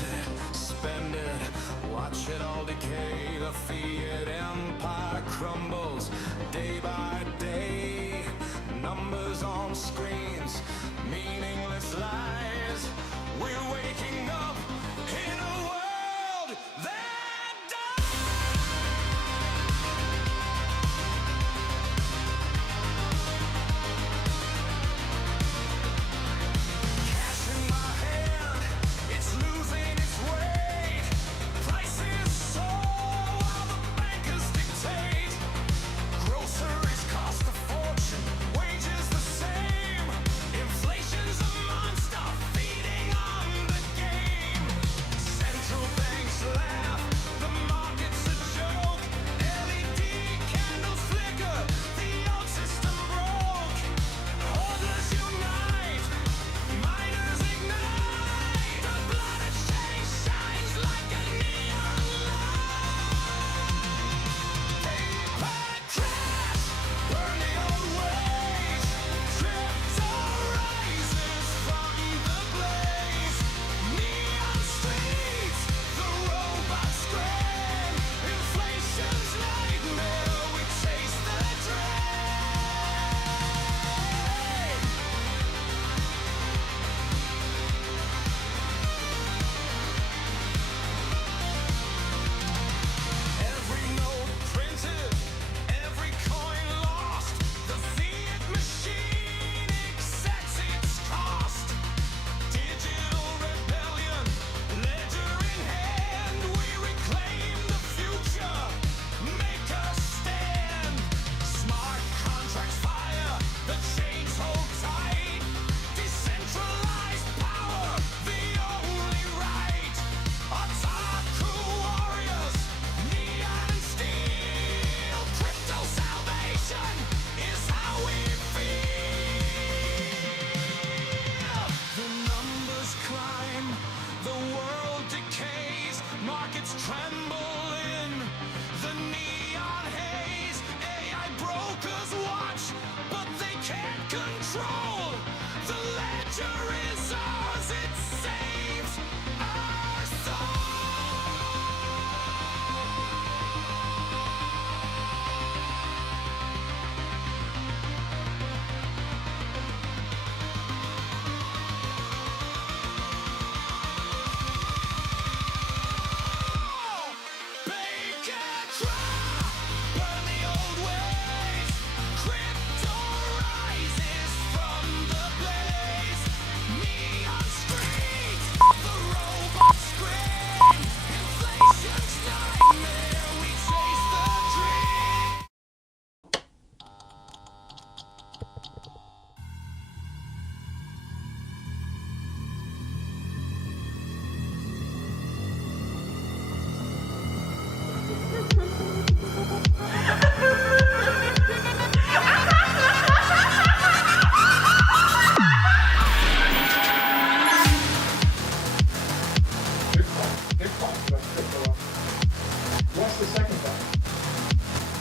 it, spend it, watch it all decay. The fiat empire crumbles day by day. Numbers on screens, meaningless lies. We're waking up in a world that cash in my hand, it's losing its weight. Prices soar while the bankers dictate. Groceries cost a fortune, wages the same. Inflation's a monster feeding on the game. Central banks laugh, the market's a joke. LED candles flicker, the old system broke. Hoarders unite, miners ignite. The blood exchange shines like a neon light. Paper crash, burn the old ways. Crypto rises from the blaze. Neon streets, the robots scream. Inflation's nightmare, we chase the dream. Every note printed, every coin lost. The fiat machine accepts its cost. Digital rebellion, ledger in hand. We reclaim the future, make us stand. Smart contracts fire, the chains hold tight. Decentralized power, the only right. Otaku warriors, neon and steel. Crypto salvation is how we feel. The numbers climb, the world decays. Markets tremble in the neon haze. AI brokers watch, but they can't control. The ledger is ours, it saves our soul. Bake a cry, burn the old ways. Crypto rises from the blaze. Neon streets, the robots scream. Inflation's nightmare, we chase the dream. What's the second thought?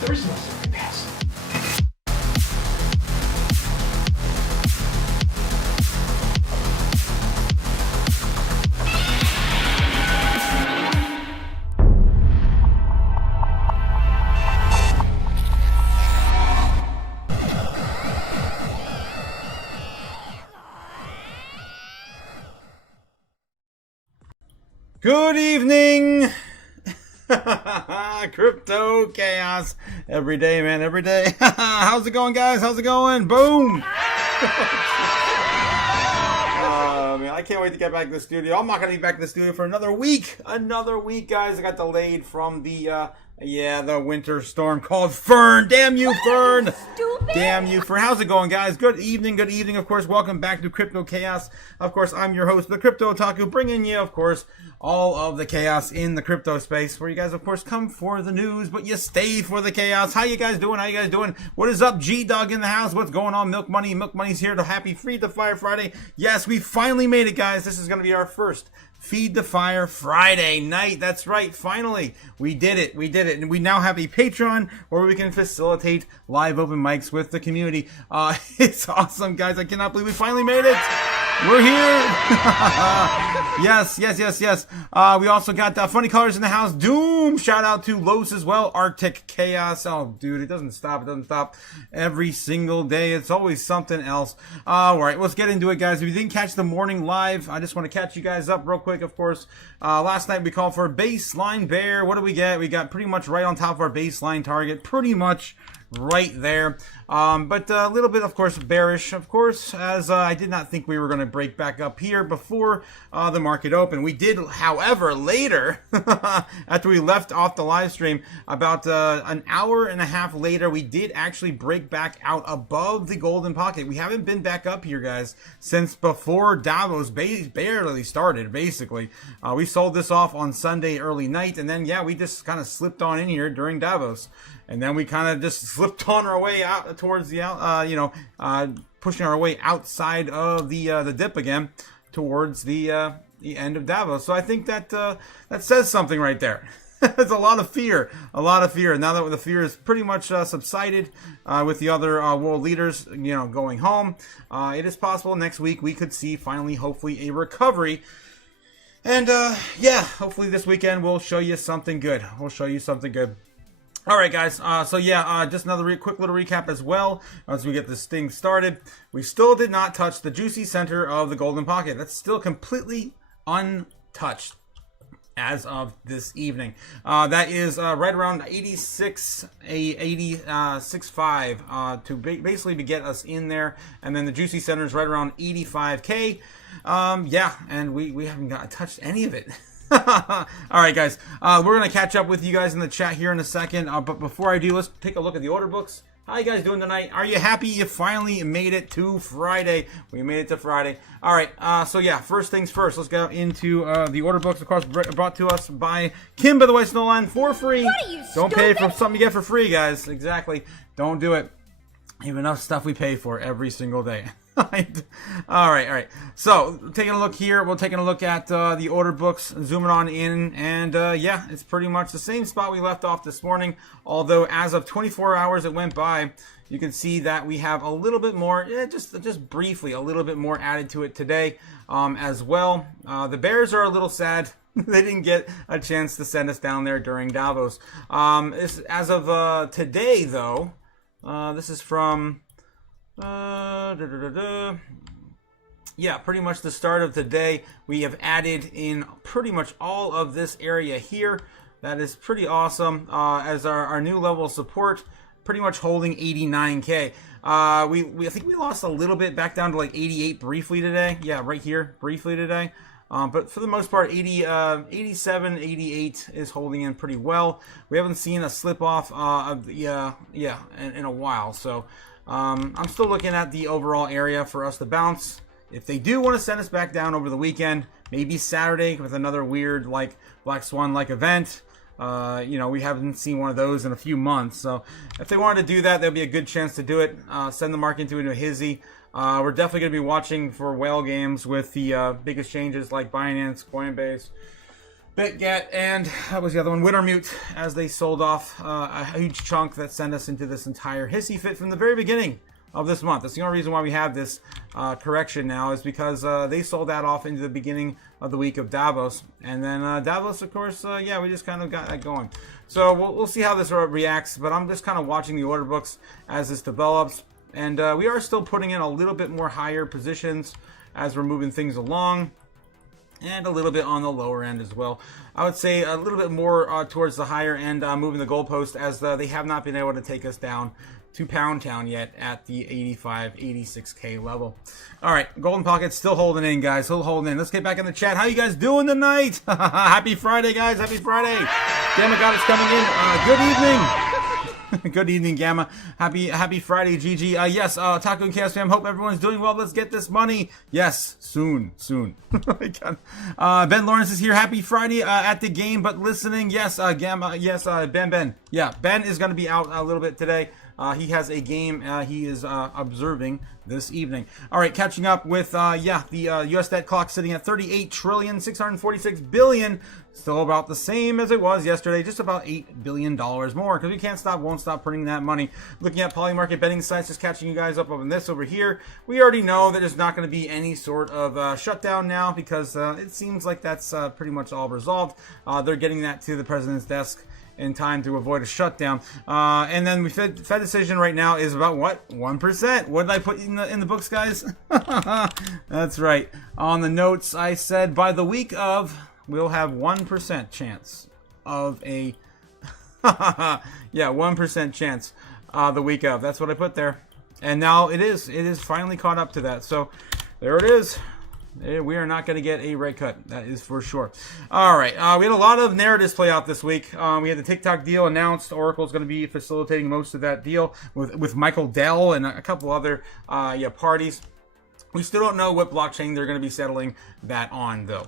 There is no second pass. Good evening, Crypto Chaos. Every day, man, every day. How's it going, guys? How's it going? Boom! Man, I can't wait to get back to the studio. I'm not going to be back in the studio for another week. Another week, guys. I got delayed from the winter storm called Fern. Damn you, Fern! Stupid. Damn you, Fern. How's it going, guys? Good evening, of course. Welcome back to Crypto Chaos. Of course, I'm your host, the Crypto Otaku, bringing you, of course, all of the chaos in the crypto space, where you guys, of course, come for the news, but you stay for the chaos. How you guys doing? How you guys doing? What is up, G-Dog in the house? What's going on? Milk Money. Milk Money's here to happy Feed the Fire Friday. Yes, we finally made it, guys. This is going to be our first Feed the Fire Friday night. That's right. Finally, we did it. We did it. And we now have a Patreon where we can facilitate live open mics with the community. It's awesome, guys. I cannot believe we finally made it. We're here. Yes. We also got Funny Colors in the house. Doom. Shout out to Los as well. Arctic Chaos. Oh, dude, it doesn't stop. It doesn't stop every single day. It's always something else. All right, let's get into it, guys. If you didn't catch the morning live, I just want to catch you guys up real quick, of course. Last night we called for a baseline bear. What do we get? We got pretty much right on top of our baseline target. Pretty much right there. But a little bit, of course, bearish, of course, as I did not think we were going to break back up here before the market opened. We did, however, later, after we left off the live stream, about an hour and a half later, we did actually break back out above the golden pocket. We haven't been back up here, guys, since before Davos barely started, basically. We sold this off on Sunday early night, and then, yeah, we just kind of slipped on in here during Davos. And then we kind of just slipped on our way out towards the pushing our way outside of the dip again towards the end of Davos. So I think that that says something right there. There's a lot of fear. Now that the fear is pretty much subsided with the other world leaders, going home, it is possible next week we could see finally, hopefully, a recovery. And yeah, hopefully this weekend we'll show you something good. All right, guys. So yeah, just another quick little recap as well as we get this thing started. We still did not touch the juicy center of the golden pocket. That's still completely untouched as of this evening. That is right around 86.5 to basically to get us in there, and then the juicy center is right around 85K. Yeah, and we haven't touched any of it. All right, guys. We're going to catch up with you guys in the chat here in a second. But before I do, let's take a look at the order books. How you guys doing tonight? Are you happy you finally made it to Friday? We made it to Friday. All right. So, yeah, first things first. Let's go into the order books, of course, brought to us by Kim, by the way, Snowline, for free. What are you, Don't pay for something you get for free, guys. Exactly. Don't do it. We have enough stuff we pay for every single day. All right. So, taking a look here, we're taking a look at the order books, zooming on in, and yeah, it's pretty much the same spot we left off this morning, although as of 24 hours it went by, you can see that we have a little bit more, just briefly, a little bit more added to it today as well. The Bears are a little sad. They didn't get a chance to send us down there during Davos. As of today, though, this is from... yeah, pretty much the start of today. We have added in pretty much all of this area here. That is pretty awesome. As our new level of support, pretty much holding 89K. I think we lost a little bit back down to like 88 briefly today. Yeah, right here, briefly today. But for the most part, 87, 88 is holding in pretty well. We haven't seen a slip off in a while. So I'm still looking at the overall area for us to bounce. If they do want to send us back down over the weekend, maybe Saturday with another weird like Black Swan-like event. We haven't seen one of those in a few months. So if they wanted to do that, there'll be a good chance to do it. Send the market into a hizzy. We're definitely going to be watching for whale games with the big exchanges like Binance, Coinbase, BitGet, and what was the other one? Wintermute, as they sold off a huge chunk that sent us into this entire hissy fit from the very beginning of this month. That's the only reason why we have this correction now, is because they sold that off into the beginning of the week of Davos. And then Davos, of course, we just kind of got that going. So we'll see how this reacts, but I'm just kind of watching the order books as this develops. And we are still putting in a little bit more higher positions as we're moving things along, and a little bit on the lower end as well. I would say a little bit more towards the higher end, moving the goalpost, as they have not been able to take us down to Pound Town yet at the 85, 86K level. All right, Golden Pocket's still holding in, guys. Still holding in. Let's get back in the chat. How you guys doing tonight? Happy Friday, guys. Happy Friday. Gamma God is coming in. Good evening. Good evening, Gamma. Happy Friday, GG. Yes, Taco and Chaos fam, hope everyone's doing well. Let's get this money. Yes, soon. Ben Lawrence is here. Happy Friday at the game, but listening. Yes, Gamma. Yes, Ben. Yeah, Ben is going to be out a little bit today. He has a game he is observing this evening. All right, catching up with the U.S. debt clock sitting at 38,646,000,000,000, still about the same as it was yesterday, just about $8 billion more, because we can't stop, won't stop printing that money. Looking at polymarket betting sites, just catching you guys up on this over here. We already know that there's not going to be any sort of shutdown now, because it seems like that's pretty much all resolved. They're getting that to the president's desk in time to avoid a shutdown. And then Fed decision right now is about what? 1%. What did I put in the books, guys? That's right. On the notes, I said by the week of, we'll have 1% chance of a 1% chance the week of. That's what I put there. And now it is finally caught up to that. So there it is. We are not going to get a rate cut. That is for sure. All right. We had a lot of narratives play out this week. We had the TikTok deal announced. Oracle is going to be facilitating most of that deal with Michael Dell and a couple other parties. We still don't know what blockchain they're going to be settling that on, though.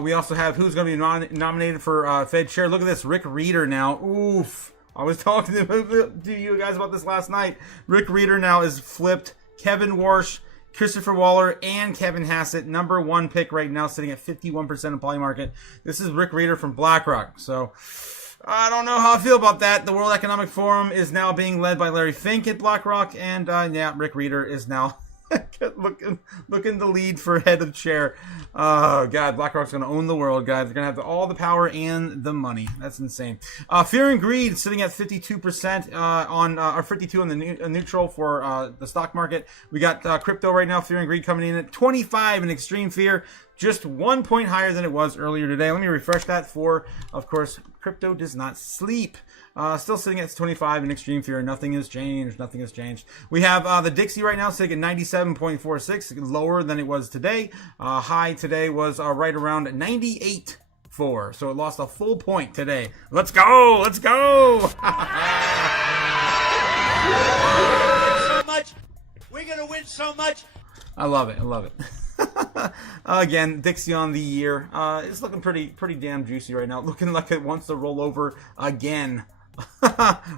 We also have who's going to be nominated for Fed chair. Look at this. Rick Reeder now. Oof. I was talking to you guys about this last night. Rick Reeder now is flipped. Kevin Warsh, Christopher Waller, and Kevin Hassett, number one pick right now, sitting at 51% of Polymarket. This is Rick Reeder from BlackRock. So I don't know how I feel about that. The World Economic Forum is now being led by Larry Fink at BlackRock, and Rick Reeder is now looking the lead for head of chair. Oh God, BlackRock's going to own the world, guys. They're going to have all the power and the money. That's insane. Fear and greed sitting at 52% or 52 on the neutral for the stock market. We got crypto right now. Fear and greed coming in at 25 in extreme fear, just 1 point higher than it was earlier today. Let me refresh that for, of course, crypto does not sleep. Still sitting at 25 in extreme fear. Nothing has changed. Nothing has changed. We have the Dixie right now sitting at 97.46, lower than it was today. High today was right around 98.4, so it lost a full point today. Let's go! Let's go! So much. We're gonna win so much. I love it. I love it. Again, Dixie on the year. It's looking pretty damn juicy right now. Looking like it wants to roll over again.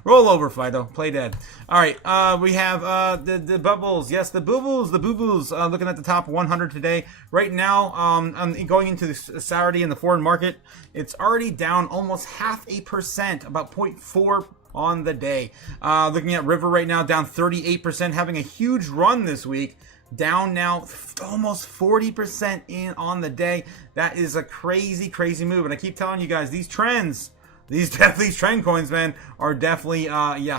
Roll over, Fido. Play dead. All right. We have the bubbles. Yes, the boo-boos. The boo-boos. Looking at the top 100 today. Right now, going into the Saturday in the foreign market, it's already down almost 0.5%, about 0.4 on the day. Looking at River right now, down 38%, having a huge run this week. Down now almost 40% in on the day. That is a crazy move. And I keep telling you guys, these trends, these trend coins, man, are definitely they're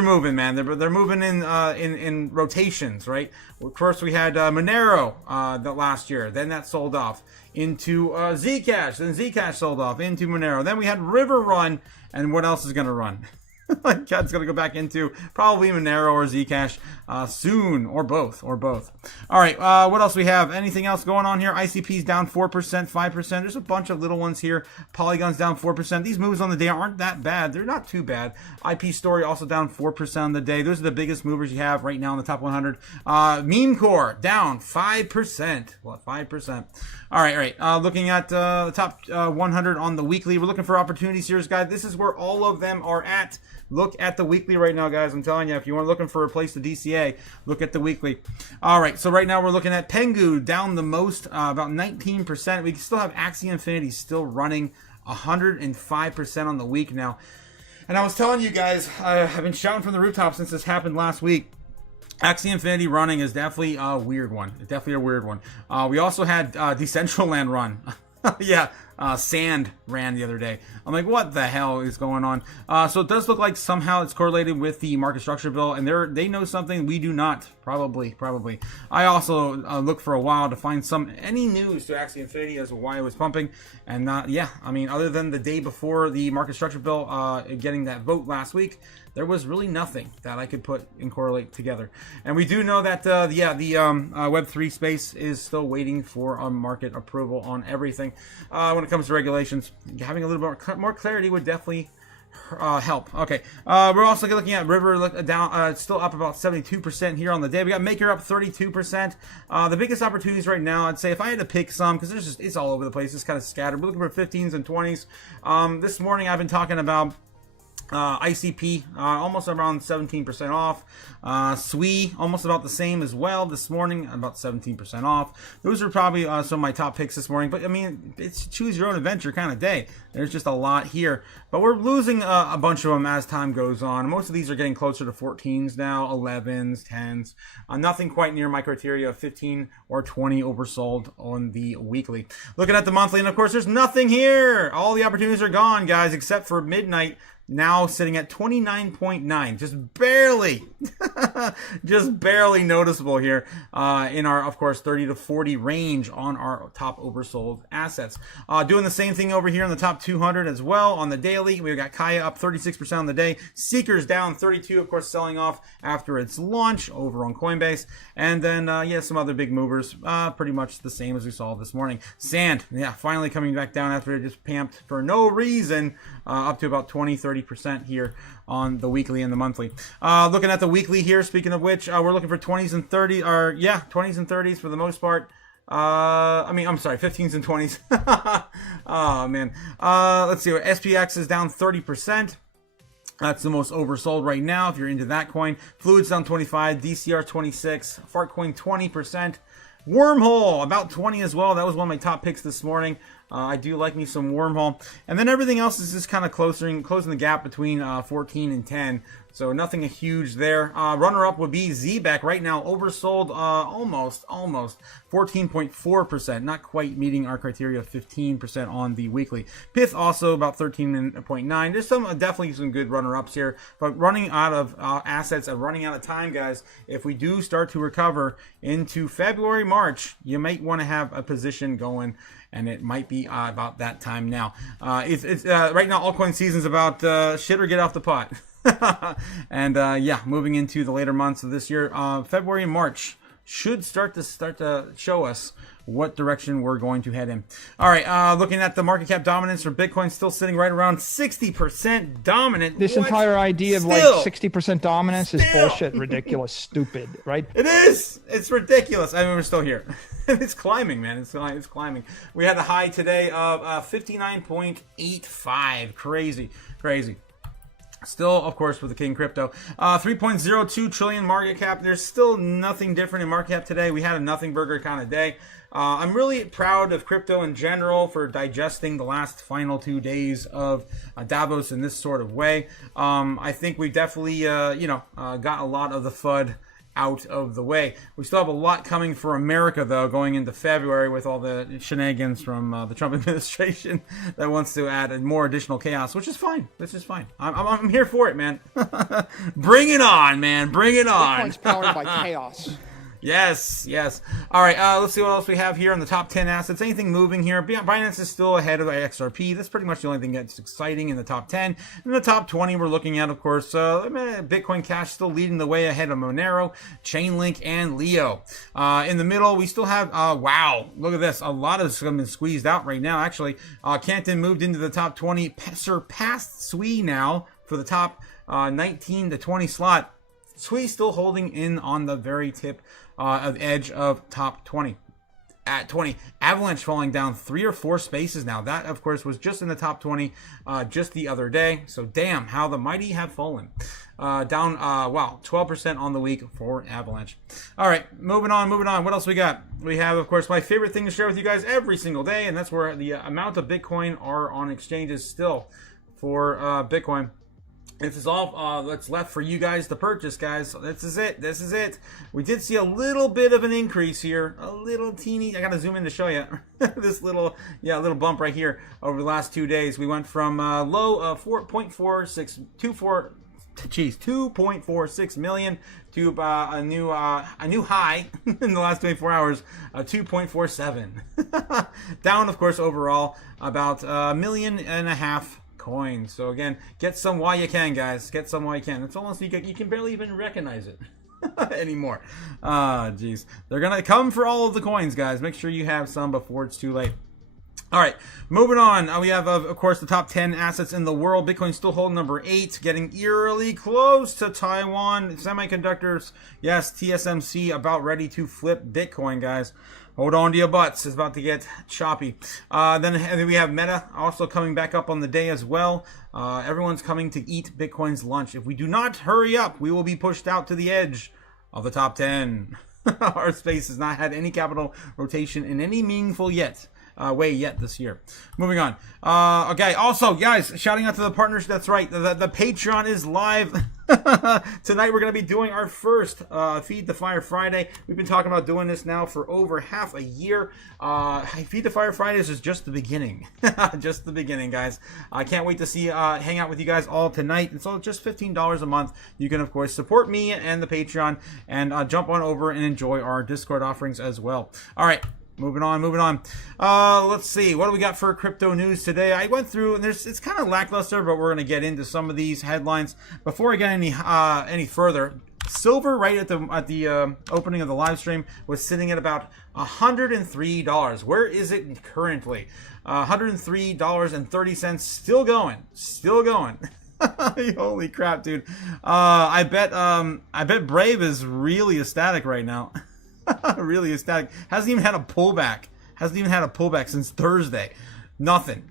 moving, man. They're moving in rotations, right? First we had Monero the last year, then that sold off into Zcash, then Zcash sold off into Monero. Then we had River run, and what else is going to run? Like God's going to go back into probably Monero or Zcash soon, or both. All right, what else we have? Anything else going on here? ICP's down 4%, 5%. There's a bunch of little ones here. Polygon's down 4%. These moves on the day aren't that bad. They're not too bad. IP Story also down 4% on the day. Those are the biggest movers you have right now in the top 100. Meme Core down 5%. What, 5%? All right. Looking at the top 100 on the weekly. We're looking for opportunities here, guys. This is where all of them are at. Look at the weekly right now, guys. I'm telling you, if you are looking for a place to DCA, look at the weekly. All right, so right now we're looking at Pengu down the most, about 19%. We still have Axie Infinity still running 105% on the week now. And I was telling you guys, I've been shouting from the rooftop since this happened last week. Axie Infinity running is definitely a weird one. We also had Decentraland run. Yeah, Sand ran the other day. I'm like, what the hell is going on? So it does look like somehow it's correlated with the market structure bill, and they know something we do not. Probably. I also looked for a while to find any news to Axie Infinity as to why it was pumping, and other than the day before the market structure bill getting that vote last week, there was really nothing that I could put and correlate together. And we do know that the Web3 space is still waiting for a market approval on everything. When it comes to regulations, having a little bit more clarity would definitely help. Okay, we're also looking at River down, still up about 72% here on the day. We got Maker up 32%. The biggest opportunities right now, I'd say, if I had to pick some, because it's all over the place, it's kind of scattered. We're looking for 15s and 20s. This morning I've been talking about ICP, almost around 17% off. SWE, almost about the same as well this morning, about 17% off. Those are probably some of my top picks this morning, but I mean, it's choose your own adventure kind of day. There's just a lot here, but we're losing a bunch of them as time goes on. Most of these are getting closer to 14s now, 11s, 10s. Nothing quite near my criteria of 15 or 20 oversold on the weekly. Looking at the monthly, and of course, there's nothing here. All the opportunities are gone, guys, except for midnight. Now sitting at 29.9, just barely, just barely noticeable here in our, of course, 30 to 40 range on our top oversold assets. Doing the same thing over here in the top 200 as well on the daily. We've got Kaya up 36% on the day. Seekers down 32, of course, selling off after its launch over on Coinbase. And then, yeah, some other big movers, pretty much the same as we saw this morning. Sand, yeah, finally coming back down after it just pamped for no reason, up to about 30% here on the weekly and the monthly. Looking at the weekly here, speaking of which, we're looking for 20s and 30s, or yeah, 20s and 30s for the most part. I'm sorry, 15s and 20s. Oh, man. Let's see, SPX is down 30%. That's the most oversold right now if you're into that coin. Fluid's down 25, DCR 26, Fartcoin 20%. Wormhole, about 20 as well. That was one of my top picks this morning. I do like me some Wormhole. And then everything else is just kind of closing the gap between 14 and 10. So nothing huge there. Runner-up would be ZBEC right now, oversold almost 14.4%. Not quite meeting our criteria of 15% on the weekly. Pith also about 13.9. There's definitely some good runner-ups here. But running out of assets and running out of time, guys, if we do start to recover into February, March, you might want to have a position going. And it might be about that time now. It's right now, altcoin season's about shit or get off the pot. And yeah, moving into the later months of this year, February and March should start to show us what direction we're going to head in. All right, looking at the market cap dominance for Bitcoin, still sitting right around 60% dominant. This What? entire idea of Still. like 60% dominance is bullshit, ridiculous, stupid, right? It is. It's ridiculous. I mean, we're still here. It's climbing, man. It's climbing. We had a high today of 59.85. Crazy. Still, of course, with the King Crypto. 3.02 trillion market cap. There's still nothing different in market cap today. We had a nothing burger kind of day. I'm really proud of crypto in general for digesting the last final 2 days of Davos in this sort of way. I think we definitely, got a lot of the FUD out of the way. We still have a lot coming for America, though, going into February with all the shenanigans from the Trump administration that wants to add more additional chaos, which is fine. This is fine. I'm here for it, man. Bring it on, man. Bring it on. Bitcoin's powered by chaos. Yes. All right, let's see what else we have here on the top 10 assets. Anything moving here? Binance is still ahead of XRP. That's pretty much the only thing that's exciting in the top 10. In the top 20, we're looking at, of course, Bitcoin Cash still leading the way ahead of Monero, Chainlink, and Leo. In the middle, we still have, wow, look at this. A lot of this has been squeezed out right now, actually. Canton moved into the top 20, surpassed SWE now for the top 19 to 20 slot. SWE still holding in on the very tip of edge of top 20. At 20, Avalanche falling down 3 or 4 spaces now. That, of course, was just in the top 20 just the other day. So, damn, how the mighty have fallen. Down, 12% on the week for Avalanche. All right, moving on. What else we got? We have, of course, my favorite thing to share with you guys every single day, and that's where the amount of Bitcoin are on exchanges still for Bitcoin. This is all that's left for you guys to purchase, guys. So this is it. We did see a little bit of an increase here. A little teeny. I got to zoom in to show you. This little bump right here over the last 2 days. We went from low of 2.46 million to a new high in the last 24 hours of 2.47. Down, of course, overall about 1.5 million coins. So again, get some while you can, guys. Get some while you can. It's almost you can barely even recognize it anymore. Geez, they're gonna come for all of the coins, guys. Make sure you have some before it's too late. All right, moving on. We have, of course, the top 10 assets in the world. Bitcoin still holding number 8, getting eerily close to Taiwan. Semiconductors, yes, TSMC about ready to flip Bitcoin, guys. Hold on to your butts. It's about to get choppy. Then we have Meta also coming back up on the day as well. Everyone's coming to eat Bitcoin's lunch. If we do not hurry up, we will be pushed out to the edge of the top 10. Our space has not had any capital rotation in any meaningful way yet this year. Moving on. Okay, also, guys, shouting out to the partners. That's right, the Patreon is live. Tonight we're going to be doing our first Feed the Fire Friday. We've been talking about doing this now for over half a year. Feed the Fire Fridays is just the beginning. Just the beginning, guys. I can't wait to hang out with you guys all tonight. It's all just $15 a month. You can, of course, support me and the Patreon and jump on over and enjoy our Discord offerings as well. All right. Moving on. Let's see. What do we got for crypto news today? I went through, and it's kind of lackluster, but we're going to get into some of these headlines. Before I get any further, silver right at the opening of the live stream was sitting at about $103. Where is it currently? $103.30. Still going. Holy crap, dude. I bet Brave is really ecstatic right now. Really ecstatic. Hasn't even had a pullback since Thursday. Nothing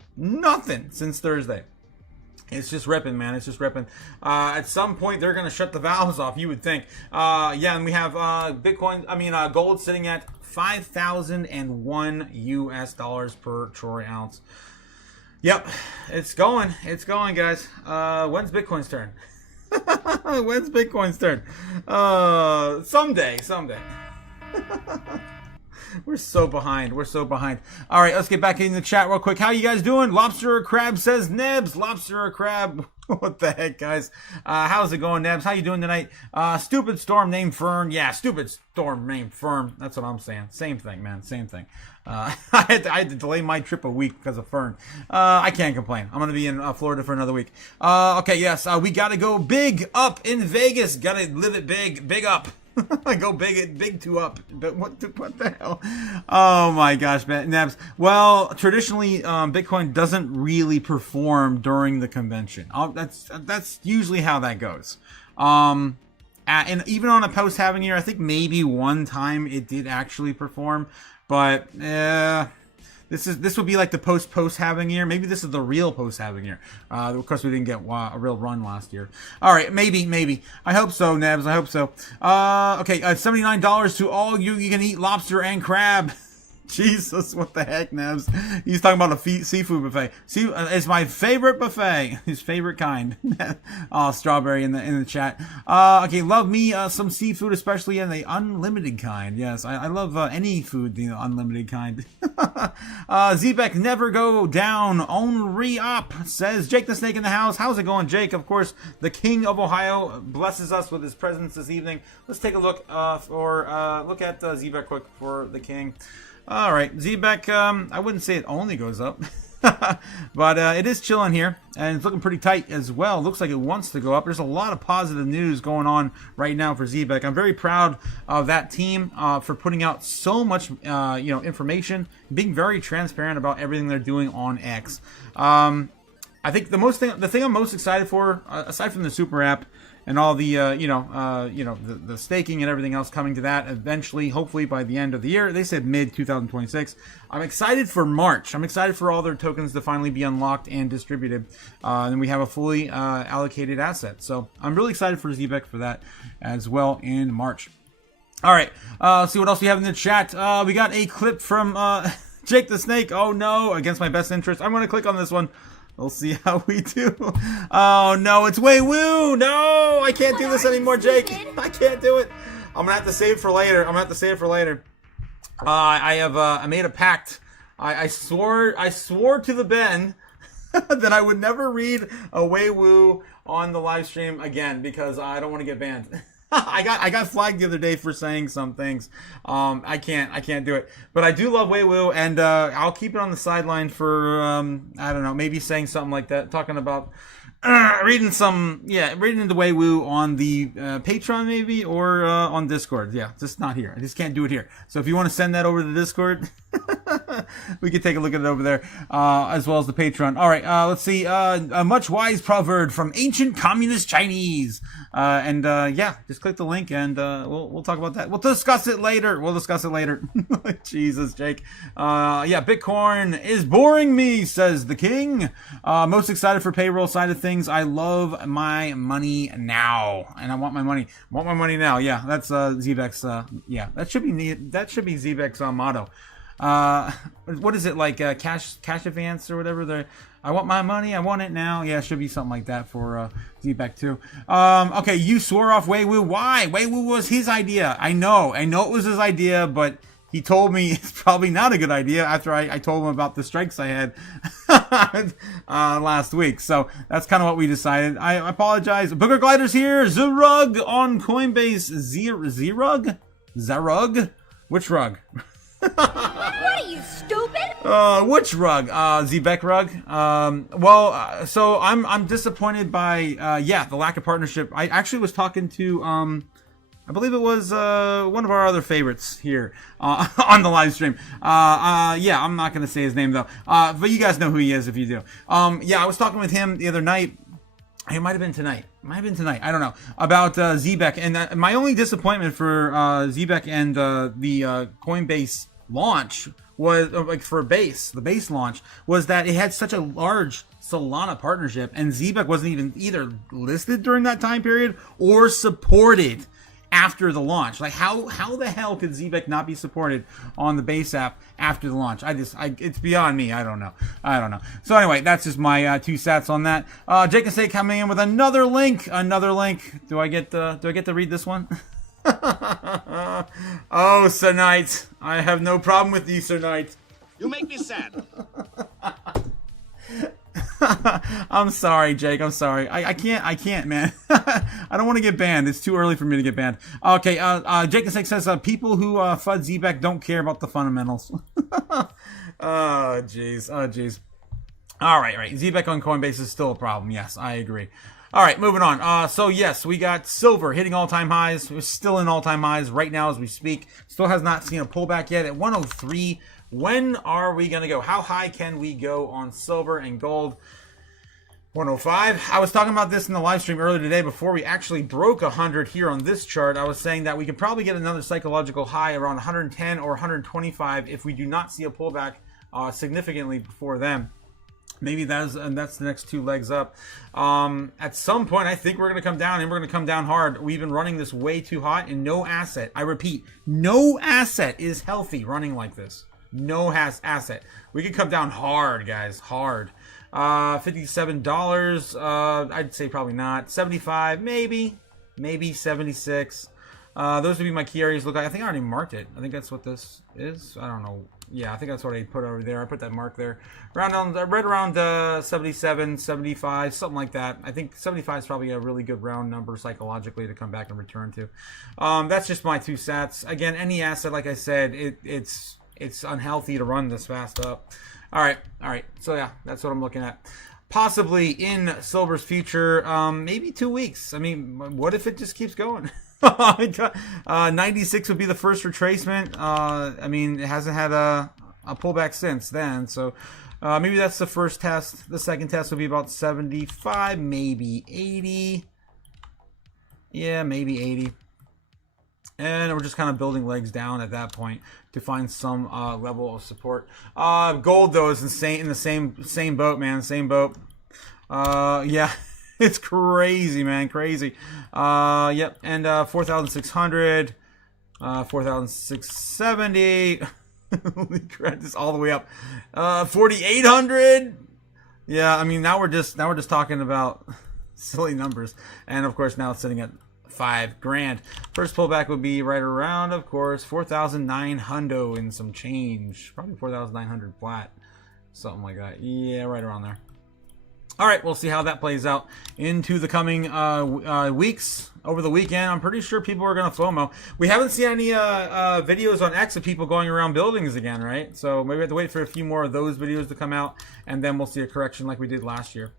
since Thursday. It's just ripping, man. It's just ripping. At some point, they're going to shut the valves off, you would think. Yeah, and we have gold sitting at $5,001 US per troy ounce. Yep, it's going, guys. When's Bitcoin's turn? When's Bitcoin's turn? Someday. We're so behind. All right, let's get back in the chat real quick. How you guys doing? Lobster or crab, says Nebs. Lobster or crab? What the heck, guys? How's it going, Nebs? How you doing tonight? Stupid storm named Fern. Yeah, stupid storm named Fern. That's what I'm saying. Same thing, man. Same thing. I had to delay my trip a week because of Fern. I can't complain. I'm going to be in Florida for another week. Okay, yes. We got to go big up in Vegas. Got to live it big up. Go big two up. But what the hell? Oh my gosh, Nabs. Well, traditionally, Bitcoin doesn't really perform during the convention. That's usually how that goes. And even on a post-halving year, I think maybe one time it did actually perform. But this would be like the post-halving year. Maybe this is the real post-halving year. Of course, we didn't get a real run last year. All right, maybe. I hope so, Nebs. I hope so. Okay, $79 to all you. You can eat lobster and crab. Jesus, what the heck, Nebs? He's talking about a seafood buffet. It's my favorite buffet. His favorite kind. Oh, strawberry in the chat. Okay, love me some seafood, especially in the unlimited kind. Yes, I love any food, the unlimited kind. Zebek never go down, only up, says Jake the Snake in the house. How's it going, Jake? Of course, the King of Ohio blesses us with his presence this evening. Let's take a look look at Zebek quick for the King. All right, Zebek, I wouldn't say it only goes up, but it is chilling here, and it's looking pretty tight as well. Looks like it wants to go up. There's a lot of positive news going on right now for Zebek. I'm very proud of that team for putting out so much, information, being very transparent about everything they're doing on X. I think the thing I'm most excited for, aside from the super app, and all the, the staking and everything else coming to that eventually, hopefully by the end of the year. They said mid-2026. I'm excited for March. I'm excited for all their tokens to finally be unlocked and distributed. And we have a fully allocated asset. So I'm really excited for Zebek for that as well in March. All right, let's see what else we have in the chat. We got a clip from Jake the Snake. Oh, no, against my best interest. I'm going to click on this one. We'll see how we do. Oh, no, it's way woo. No, I can't do this anymore, Jake. I can't do it. I'm going to have to save it for later. I made a pact. I swore to the Ben that I would never read a way woo on the live stream again because I don't want to get banned. I got flagged the other day for saying some things. I can't do it. But I do love Weiwu, and I'll keep it on the sideline for I don't know, maybe saying something like that, talking about reading into Weiwu on the Patreon maybe, or on Discord. Yeah, just not here. I just can't do it here. So if you want to send that over to the Discord, We can take a look at it over there, as well as the Patreon. All right, let's see. A much wise proverb from ancient communist Chinese. Yeah, just click the link and we'll talk about that. We'll discuss it later. Jesus, Jake. Yeah, Bitcoin is boring me, says the king. Most excited for payroll side of things. I love my money now, and I want my money. Now. Yeah, that's Zebek's. Yeah, that should be Zebek's motto. What is it, like cash advance or whatever? I want my money, I want it now. Yeah, it should be something like that for Zebek too. Okay, you swore off Weiwu. Why? Weiwu was his idea. I know it was his idea, but he told me it's probably not a good idea after I told him about the strikes I had last week. So that's kind of what we decided. I apologize. Booger Glider's here. Zerug on Coinbase. Zerug? Zerug? Which rug? What are you, stupid? Which rug? Zebek rug? So I'm disappointed by, the lack of partnership. I actually was talking to, I believe it was, one of our other favorites here, on the live stream. I'm not gonna say his name though. But you guys know who he is if you do. I was talking with him the other night. It might have been tonight. I don't know. About Zebek. And my only disappointment for Zebek and the Coinbase launch was, the base launch, was that it had such a large Solana partnership, and Zebek wasn't even either listed during that time period or supported after the launch. Like, how the hell could Zebek not be supported on the base app after the launch? It's beyond me. I don't know. So anyway, that's just my 2 cents on that. Jake and Say coming in with another link. Do I get to read this one? Oh, Sir Knight, I have no problem with you, Sir Knight. You make me sad. I'm sorry, Jake. I'm sorry. I can't, man. I don't want to get banned. It's too early for me to get banned. Okay, Jake and Six says, people who FUD Zebek don't care about the fundamentals. Oh, jeez. All right. Zebek on Coinbase is still a problem. Yes, I agree. All right, moving on. So yes, we got silver hitting all-time highs. We're still in all-time highs right now as we speak. Still has not seen a pullback yet at 103. When are we going to go? How high can we go on silver and gold? 105. I was talking about this in the live stream earlier today before we actually broke 100 here on this chart. I was saying that we could probably get another psychological high around 110 or 125 if we do not see a pullback significantly before then. Maybe that's the next 2 legs up. At some point, I think we're going to come down, and we're going to come down hard. We've been running this way too hot, and no asset, I repeat, no asset is healthy running like this. No asset. We could come down hard, guys, hard. $57. I'd say probably not. 75, maybe 76. Those would be my key areas. Look, I think I already marked it. I think that's what this is. I don't know. Yeah, I think that's what I put over there. I put that mark there. Right around 77, 75, something like that. I think 75 is probably a really good round number psychologically to come back and return to. That's just my 2 cents. Again, any asset, like I said, it's unhealthy to run this fast up. All right. So yeah, that's what I'm looking at. Possibly in silver's future, maybe 2 weeks. I mean, what if it just keeps going? 96 would be the first retracement. I mean, it hasn't had a pullback since then. So maybe that's the first test. The second test would be about 75, maybe 80. Yeah, maybe 80. And we're just kind of building legs down at that point to find some level of support. Gold, though, is insane in the same boat, man. Same boat. Yeah, it's crazy, man. Crazy. Yep. And 4,600, 4,670. Holy crap! This all the way up. 4,800. Yeah, I mean now we're just talking about silly numbers, and of course now it's sitting at $5,000. First pullback would be right around, of course, 4,900 and some change. Probably 4,900 flat. Something like that. Yeah, right around there. All right, we'll see how that plays out into the coming weeks. Over the weekend, I'm pretty sure people are going to FOMO. We haven't seen any videos on X of people going around buildings again, right? So maybe we have to wait for a few more of those videos to come out, and then we'll see a correction like we did last year.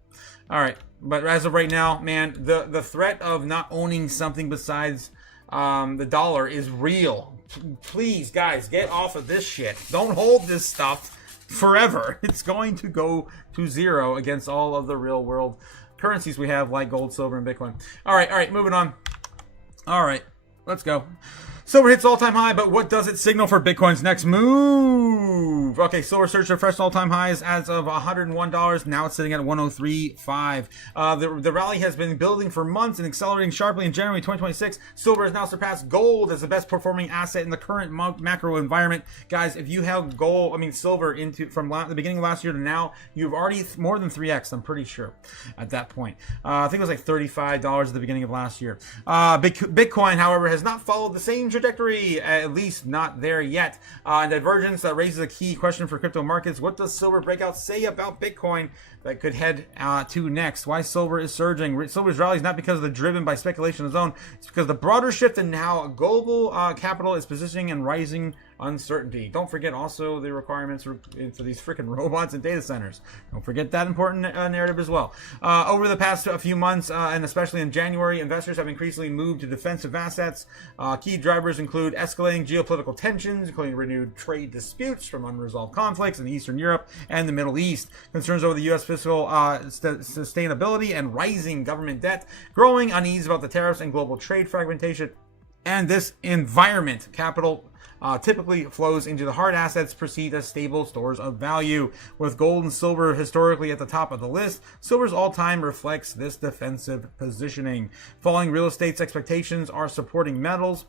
All right, but as of right now, man, the threat of not owning something besides the dollar is real. Please, guys, get off of this shit. Don't hold this stuff forever. It's going to go to zero against all of the real world currencies we have, like gold, silver, and Bitcoin. All right, moving on. All right, let's go. Silver hits all-time high, but what does it signal for Bitcoin's next move? Okay, silver surged to fresh all-time highs as of $101. Now it's sitting at 103.5. The rally has been building for months and accelerating sharply in January 2026. Silver has now surpassed gold as the best-performing asset in the current macro environment. Guys, if you have silver from the beginning of last year to now, you've already more than 3x. I'm pretty sure at that point. I think it was like $35 at the beginning of last year. Bitcoin, however, has not followed the same trajectory, at least not there yet. Divergence that raises a key question for crypto markets. What does silver breakout say about Bitcoin that could head to next? Why silver is surging? Silver's rally is not because of driven by speculation alone. It's because the broader shift in how global capital is positioning and rising uncertainty. Don't forget also the requirements for these freaking robots and data centers. Don't forget that important narrative as well. Over the past few months, and especially in January, investors have increasingly moved to defensive assets. Key drivers include escalating geopolitical tensions, including renewed trade disputes from unresolved conflicts in Eastern Europe and the Middle East, concerns over the U.S. fiscal sustainability and rising government debt, growing unease about the tariffs and global trade fragmentation. And this environment, capital typically flows into the hard assets perceived as stable stores of value. With gold and silver historically at the top of the list, silver's all-time reflects this defensive positioning. Falling real estate's expectations are supporting metals.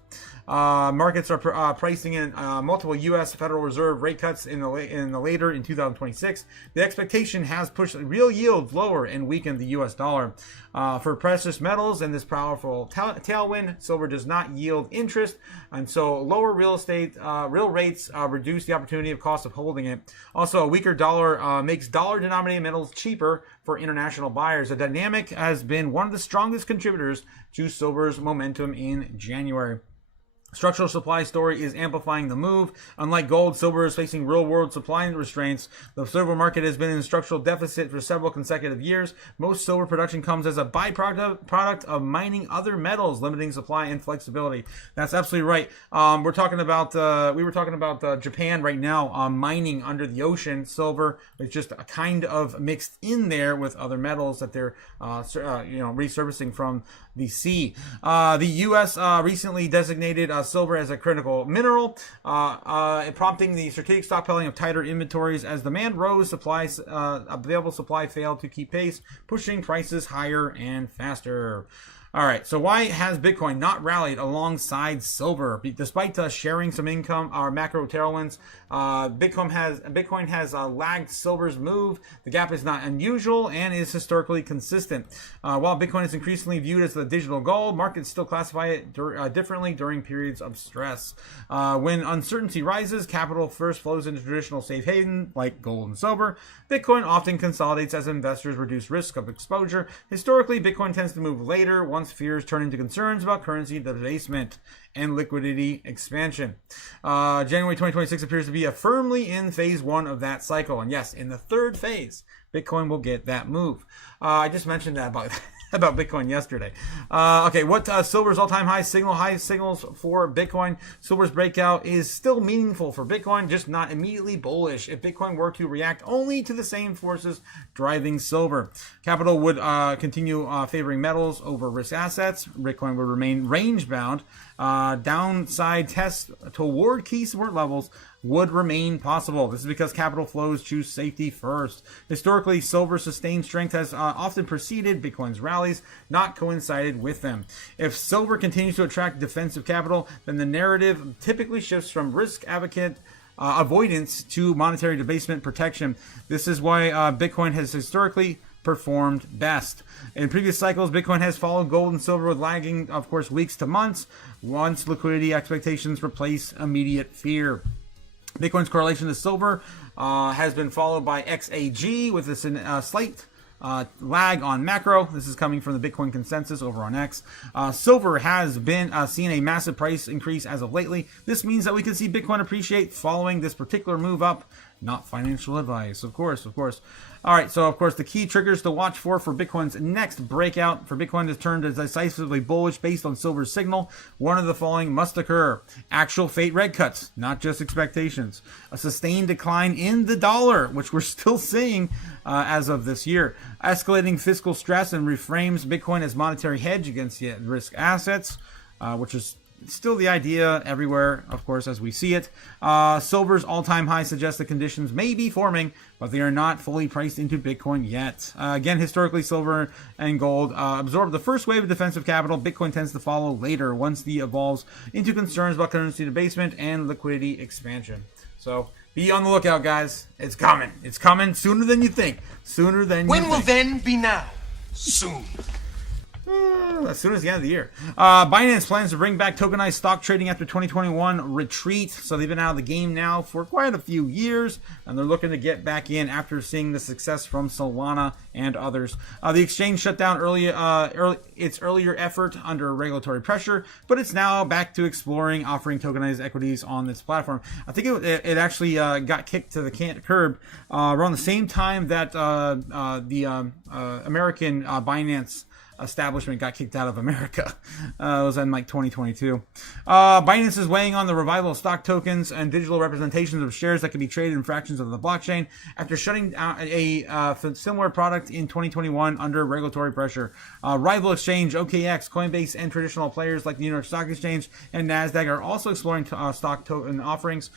Markets are pricing in multiple U.S. Federal Reserve rate cuts in later in 2026. The expectation has pushed real yields lower and weakened the U.S. dollar. For precious metals and this powerful tailwind, silver does not yield interest, and so lower real rates reduce the opportunity of cost of holding it. Also, a weaker dollar makes dollar-denominated metals cheaper for international buyers. The dynamic has been one of the strongest contributors to silver's momentum in January. Structural supply story is amplifying the move. Unlike gold, silver is facing real-world supply restraints. The silver market has been in structural deficit for several consecutive years. Most silver production comes as a byproduct of mining other metals, limiting supply and flexibility. That's absolutely right. We were talking about Japan right now, mining under the ocean. Silver is just a kind of mixed in there with other metals that they're resurfacing from the sea. The U.S. recently designated silver as a critical mineral, prompting the strategic stockpiling of tighter inventories. As demand rose, available supply failed to keep pace, pushing prices higher and faster. All right, so why has Bitcoin not rallied alongside silver? Despite sharing some income or macro tailwinds, Bitcoin has lagged silver's move. The gap is not unusual and is historically consistent. While Bitcoin is increasingly viewed as the digital gold, markets still classify it differently during periods of stress. When uncertainty rises, capital first flows into traditional safe haven like gold and silver. Bitcoin often consolidates as investors reduce risk of exposure. Historically, Bitcoin tends to move later once fears turn into concerns about currency debasement and liquidity expansion. January 2026 appears to be firmly in phase one of that cycle. And yes, in the third phase, Bitcoin will get that move. I just mentioned that about Bitcoin yesterday. What silver's all-time high signals for Bitcoin? Silver's breakout is still meaningful for Bitcoin, just not immediately bullish. If Bitcoin were to react only to the same forces driving silver, capital would continue favoring metals over risk assets. Bitcoin would remain range-bound. Downside tests toward key support levels would remain possible. This is because capital flows choose safety first. Historically, silver's sustained strength has often preceded Bitcoin's rallies, not coincided with them. If silver continues to attract defensive capital, then the narrative typically shifts from risk advocate avoidance to monetary debasement protection. This is why Bitcoin has historically performed best. In previous cycles, Bitcoin has followed gold and silver with lagging, of course, weeks to months, once liquidity expectations replace immediate fear. Bitcoin's correlation to silver has been followed by XAG with this slight lag on macro. This is coming from the Bitcoin consensus over on X. Silver has been seen a massive price increase as of lately. This means that we can see Bitcoin appreciate following this particular move up not financial advice. Of course. All right, so of course the key triggers to watch for Bitcoin's next breakout. For Bitcoin to turn decisively bullish based on silver's signal, one of the following must occur: actual fate rate cuts, not just expectations; a sustained decline in the dollar, which we're still seeing as of this year; escalating fiscal stress and reframes Bitcoin as monetary hedge against the risk assets, which is still the idea everywhere, of course, as we see it. Silver's all-time high suggests the conditions may be forming, but they are not fully priced into Bitcoin yet. Again, historically, silver and gold absorb the first wave of defensive capital. Bitcoin tends to follow later once the evolves into concerns about currency debasement and liquidity expansion. So be on the lookout, guys. It's coming. It's coming sooner than you think. Sooner than you think. When will then be now? Soon. As soon as the end of the year. Binance plans to bring back tokenized stock trading after 2021 retreat. So they've been out of the game now for quite a few years, and they're looking to get back in after seeing the success from Solana and others. The exchange shut down its earlier effort under regulatory pressure, but it's now back to exploring offering tokenized equities on this platform. I think it actually got kicked to the curb around the same time that the American Binance establishment got kicked out of America. It was in like 2022. Binance is weighing on the revival of stock tokens and digital representations of shares that can be traded in fractions of the blockchain after shutting down a similar product in 2021 under regulatory pressure. Rival exchange OKX, Coinbase, and traditional players like the New York Stock Exchange and NASDAQ are also exploring stock token offerings,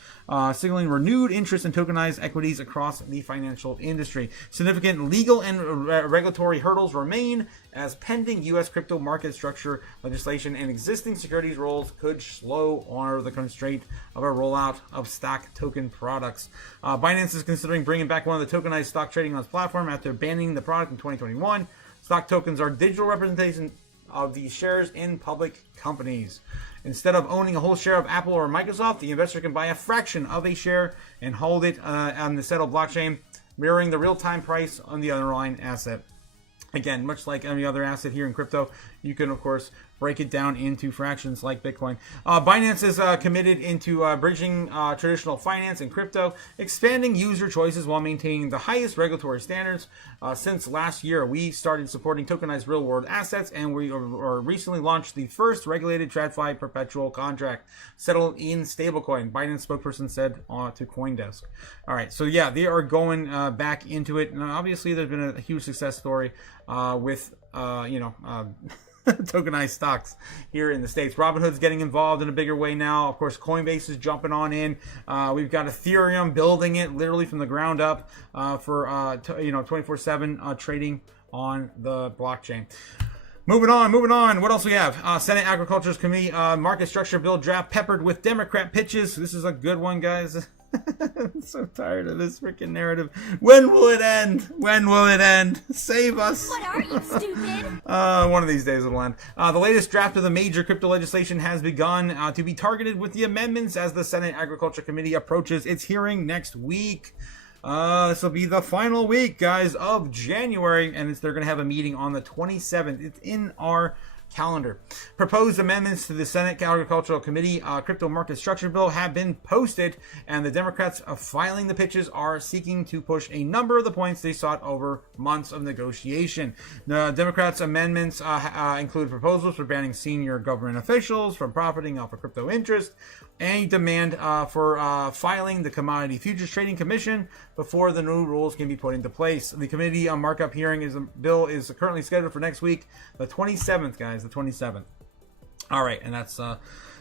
signaling renewed interest in tokenized equities across the financial industry. Significant legal and regulatory hurdles remain as pending U.S. crypto market structure legislation and existing securities rules could slow or the constraint of a rollout of stock token products. Binance is considering bringing back one of the tokenized stock trading on its platform after banning the product in 2021. Stock tokens are digital representation of the shares in public companies. Instead of owning a whole share of Apple or Microsoft, the investor can buy a fraction of a share and hold it on the settled blockchain, mirroring the real-time price on the underlying asset. Again, much like any other asset here in crypto, you can, of course, break it down into fractions like Bitcoin. Binance is committed into bridging traditional finance and crypto, expanding user choices while maintaining the highest regulatory standards. Since last year, we started supporting tokenized real-world assets, and we recently launched the first regulated TradFi perpetual contract settled in stablecoin, Binance spokesperson said to CoinDesk. All right, so yeah, they are going back into it. And obviously, there's been a huge success story with, tokenized stocks here in the States. Robinhood's getting involved in a bigger way now. Of course, Coinbase is jumping on in. We've got Ethereum building it literally from the ground up for 24/7 trading on the blockchain. Moving on. What else we have? Senate Agriculture's Committee market structure bill draft peppered with Democrat pitches. This is a good one, guys. I'm so tired of this freaking narrative. When will it end? Save us. What are you, stupid? One of these days it'll end. The latest draft of the major crypto legislation has begun to be targeted with the amendments as the Senate Agriculture Committee approaches its hearing next week. This will be the final week, guys, of January, and they're going to have a meeting on the 27th. It's in our calendar. Proposed amendments to the Senate Agricultural Committee crypto market structure bill have been posted, and the Democrats filing the pitches are seeking to push a number of the points they sought over months of negotiation. The Democrats' amendments include proposals for banning senior government officials from profiting off of crypto interest, and demand for filing the Commodity Futures Trading Commission before the new rules can be put into place. The committee markup hearing bill is currently scheduled for next week, the 27th, guys, the 27th. All right, and that's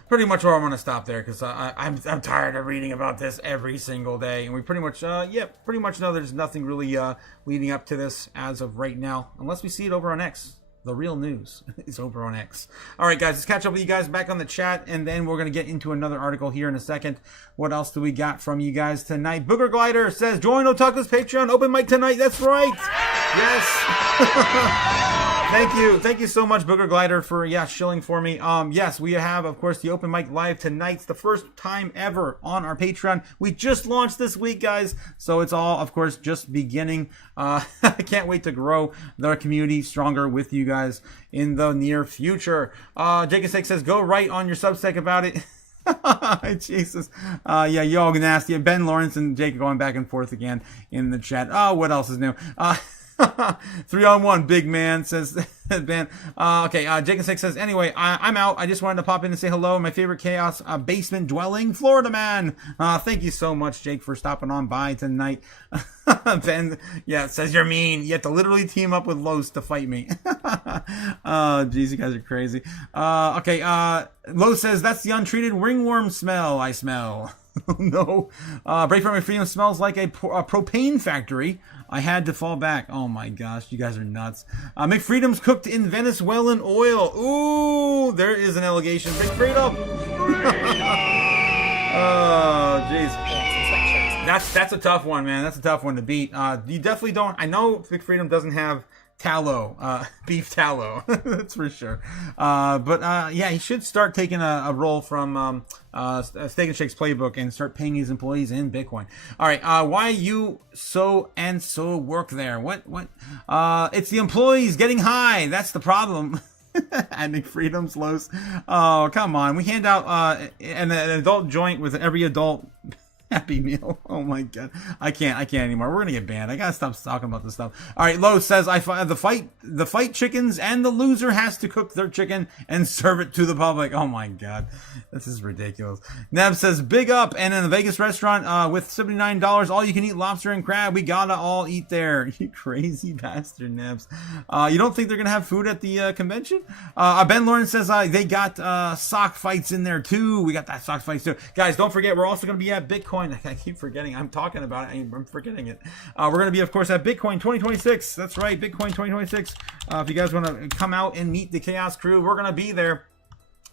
pretty much where I'm going to stop there, because I'm tired of reading about this every single day, and we pretty much know there's nothing really leading up to this as of right now, unless we see it over on X. The real news is over on X. All right, guys, let's catch up with you guys back on the chat, and then we're going to get into another article here in a second. What else do we got from you guys tonight? Booger Glider says, join Otaku's Patreon open mic tonight. That's right. Yes. Thank you so much, Booger Glider, for shilling for me. Yes, we have, of course, the open mic live tonight. It's the first time ever on our Patreon. We just launched this week, guys, so it's all, of course, just beginning. I can't wait to grow the community stronger with you guys in the near future. Jacob Six says, go right on your Substack about it. Jesus. Yeah, you all nasty. Ben Lawrence and Jake going back and forth again in the chat. Oh, what else is new? 3-on-1, big man, says Ben. Okay, Jake and Six says, anyway, I'm out. I just wanted to pop in and say hello. My favorite chaos basement dwelling, Florida man. Thank you so much, Jake, for stopping on by tonight. Ben, yeah, says you're mean. You have to literally team up with Los to fight me. Oh, geez, you guys are crazy. Okay, Los says, that's the untreated ringworm smell I smell. No. Break from My Freedom smells like a propane factory. I had to fall back. Oh my gosh, you guys are nuts. McFreedom's cooked in Venezuelan oil. Ooh, there is an allegation. McFreedom! Oh, jeez. That's a tough one, man. That's a tough one to beat. You definitely don't. I know McFreedom doesn't have tallow, beef tallow. That's for sure. Yeah, he should start taking a role from Steak and Shake's playbook and start paying his employees in Bitcoin. All right, why you so work there? What? It's the employees getting high. That's the problem. And McFreedom's Los. Oh, come on. We hand out an adult joint with every adult Happy Meal. Oh my god. I can't anymore. We're gonna get banned. I gotta stop talking about this stuff. Alright, Lowe says the fight chickens and the loser has to cook their chicken and serve it to the public. Oh my god. This is ridiculous. Neb says big up, and in a Vegas restaurant with $79 all you can eat lobster and crab. We gotta all eat there. You crazy bastard, Nebs. You don't think they're gonna have food at the convention? Ben Lawrence says they got sock fights in there too. We got that sock fights too. Guys, don't forget we're also gonna be at Bitcoin. I keep forgetting. I'm talking about it. I'm forgetting it. We're going to be, of course, at Bitcoin 2026. That's right, Bitcoin 2026. If you guys want to come out and meet the Chaos crew, we're going to be there.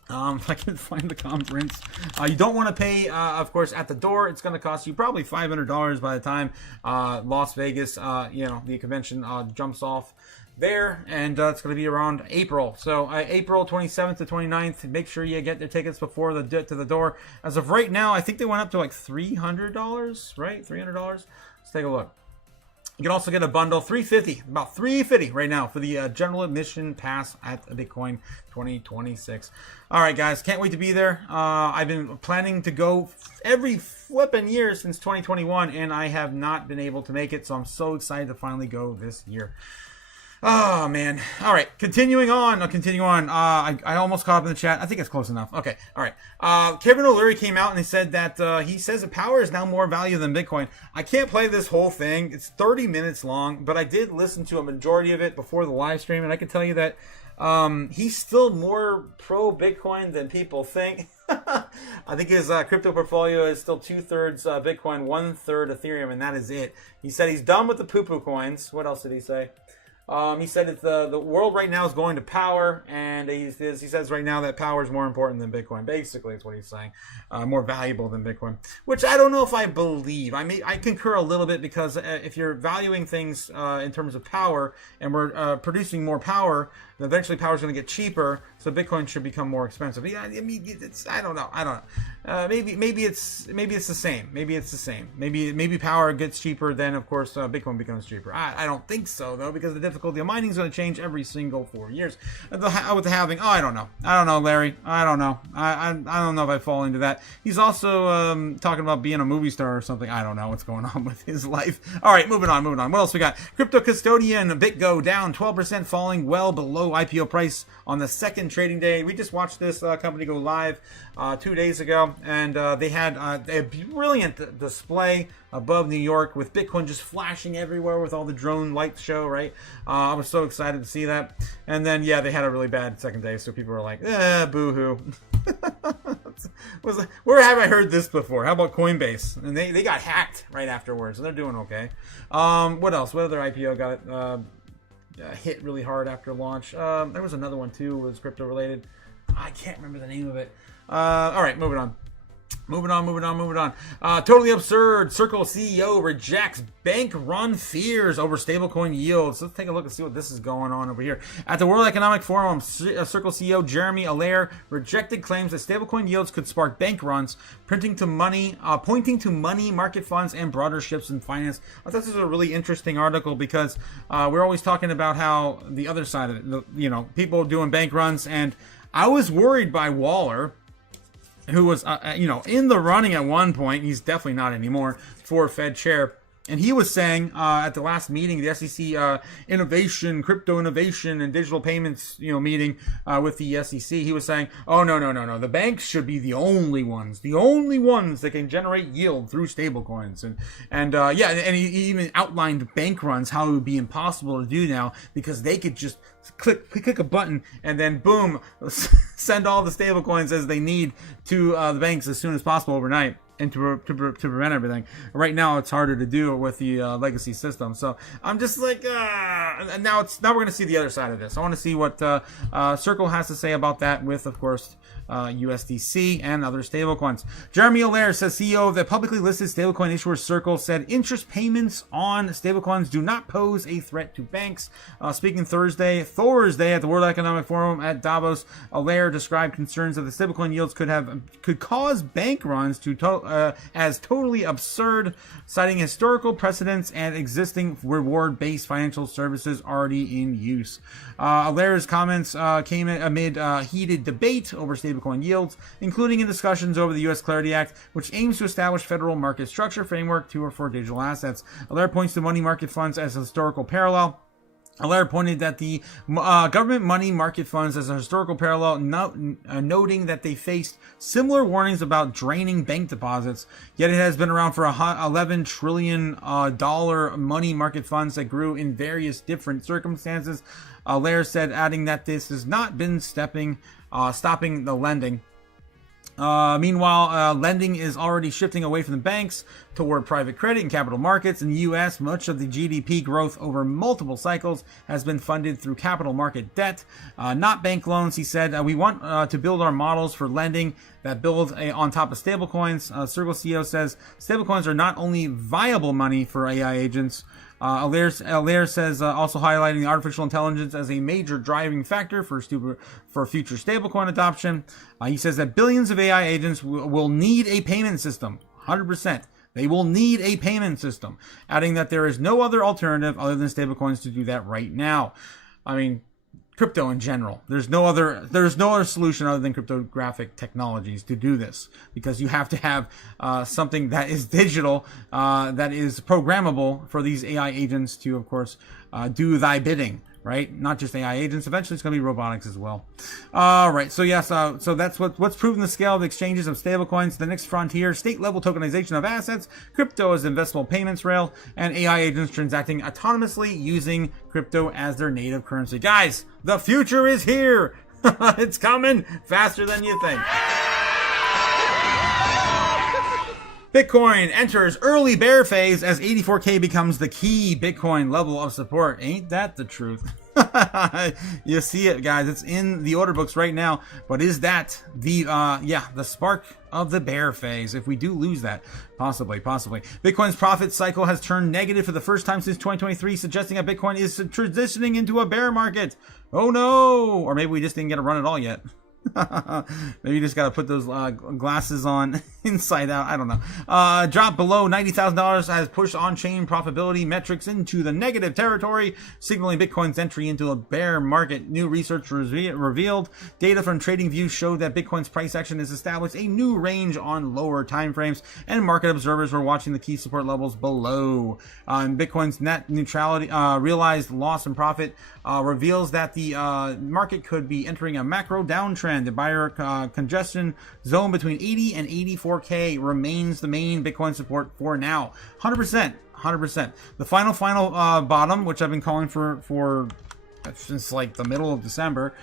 If I can find the conference. You don't want to pay, of course, at the door. It's going to cost you probably $500 by the time Las Vegas, the convention jumps off there, and it's going to be around April. So April 27th to 29th. Make sure you get the tickets before to the door. As of right now, I think they went up to like $300, right? $300. Let's take a look. You can also get a bundle, $350, about $350 right now for the general admission pass at Bitcoin 2026. All right, guys, can't wait to be there. I've been planning to go every flipping year since 2021, and I have not been able to make it, so I'm so excited to finally go this year. Oh, man. All right. Continuing on. I almost caught up in the chat. I think it's close enough. Okay. All right. Kevin O'Leary came out and he said that he says that power is now more value than Bitcoin. I can't play this whole thing. It's 30 minutes long, but I did listen to a majority of it before the live stream, and I can tell you that he's still more pro Bitcoin than people think. I think his crypto portfolio is still 2/3 Bitcoin, 1/3 Ethereum, and that is it. He said he's done with the poo-poo coins. What else did he say? He said it's the world right now is going to power, and he says right now that power is more important than Bitcoin. Basically, that's what he's saying. More valuable than Bitcoin, which I don't know if I believe. I concur a little bit, because if you're valuing things in terms of power, and we're producing more power, then eventually power is going to get cheaper, so Bitcoin should become more expensive. Yeah, I mean, I don't know. Maybe it's the same. Maybe power gets cheaper, then of course Bitcoin becomes cheaper. I don't think so though, because the difficulty of mining is going to change every single 4 years. With the halving, I don't know, Larry. I don't know. I don't know if I fall into that. He's also talking about being a movie star or something. I don't know what's going on with his life. All right, moving on. What else we got? Crypto Custodian BitGo down 12%, falling well below IPO price on the second trading day. We just watched this company go live 2 days ago, and they had a brilliant display above New York with Bitcoin just flashing everywhere with all the drone light show, right? I was so excited to see that. And then, yeah, they had a really bad second day, so people were like, boo-hoo. Where have I heard this before? How about Coinbase? And they got hacked right afterwards, and they're doing okay. What else? What other IPO got hit really hard after launch? There was another one, too, was crypto-related. I can't remember the name of it. All right, moving on. Totally absurd. Circle CEO rejects bank run fears over stablecoin yields. Let's take a look and see what this is going on over here. At the World Economic Forum, Circle CEO Jeremy Allaire rejected claims that stablecoin yields could spark bank runs, pointing to money market funds and broader shifts in finance. I thought this was a really interesting article, because we're always talking about how the other side of it, people doing bank runs, and I was worried by Waller who was, in the running at one point. He's definitely not anymore for Fed chair. And he was saying at the last meeting, the SEC crypto innovation and digital payments, meeting with the SEC, he was saying, oh, no. The banks should be the only ones that can generate yield through stablecoins. And he even outlined bank runs, how it would be impossible to do now because they could just click a button and then boom, send all the stablecoins as they need to the banks as soon as possible overnight. And to prevent everything. Right now, it's harder to do with the legacy system. So I'm just like, now we're going to see the other side of this. I want to see what Circle has to say about that with, of course, USDC and other stablecoins. Jeremy Allaire says, CEO of the publicly listed stablecoin issuer Circle, said interest payments on stablecoins do not pose a threat to banks. Speaking Thursday at the World Economic Forum at Davos, Allaire described concerns that the stablecoin yields could cause bank runs as totally absurd, citing historical precedents and existing reward-based financial services already in use. Allaire's comments came amid heated debate over stablecoin yields, including in discussions over the U.S. Clarity Act, which aims to establish federal market structure framework for digital assets. Allaire points to money market funds as a historical parallel. Allaire pointed that the government money market funds as a historical parallel, noting that they faced similar warnings about draining bank deposits, yet it has been around for $11 trillion money market funds that grew in various different circumstances. Allaire said, adding that this has not been stopping the lending. Meanwhile, lending is already shifting away from the banks toward private credit and capital markets. In the U.S., much of the GDP growth over multiple cycles has been funded through capital market debt, not bank loans. He said, we want to build our models for lending that build on top of stablecoins. Circle CEO says stablecoins are not only viable money for AI agents. Allaire says, also highlighting the artificial intelligence as a major driving factor for future stablecoin adoption. He says that billions of AI agents will need a payment system, 100%. They will need a payment system, adding that there is no other alternative other than stablecoins to do that right now. I mean, crypto in general. There's no other solution other than cryptographic technologies to do this, because you have to have something that is digital, that is programmable for these AI agents to, of course, do thy bidding. Right? Not just AI agents. Eventually, it's going to be robotics as well. All right. So, yes. So that's what's proven the scale of exchanges of stablecoins. The next frontier, state-level tokenization of assets, crypto as investable payments rail, and AI agents transacting autonomously using crypto as their native currency. Guys, the future is here. It's coming faster than you think. Bitcoin enters early bear phase as 84K becomes the key Bitcoin level of support. Ain't that the truth? You see it, guys. It's in the order books right now. But is that the spark of the bear phase? If we do lose that, possibly. Bitcoin's profit cycle has turned negative for the first time since 2023, suggesting that Bitcoin is transitioning into a bear market. Oh no! Or maybe we just didn't get a run at all yet. Maybe you just got to put those glasses on inside out. I don't know. Drop below $90,000 has pushed on-chain profitability metrics into the negative territory, signaling Bitcoin's entry into a bear market. New research revealed data from TradingView showed that Bitcoin's price action has established a new range on lower timeframes, and market observers were watching the key support levels below. Bitcoin's net neutrality, realized loss and profit, reveals that the market could be entering a macro downtrend. The buyer congestion zone between 80 and 84K remains the main Bitcoin support for now. 100%. The final bottom, which I've been calling for since like the middle of December,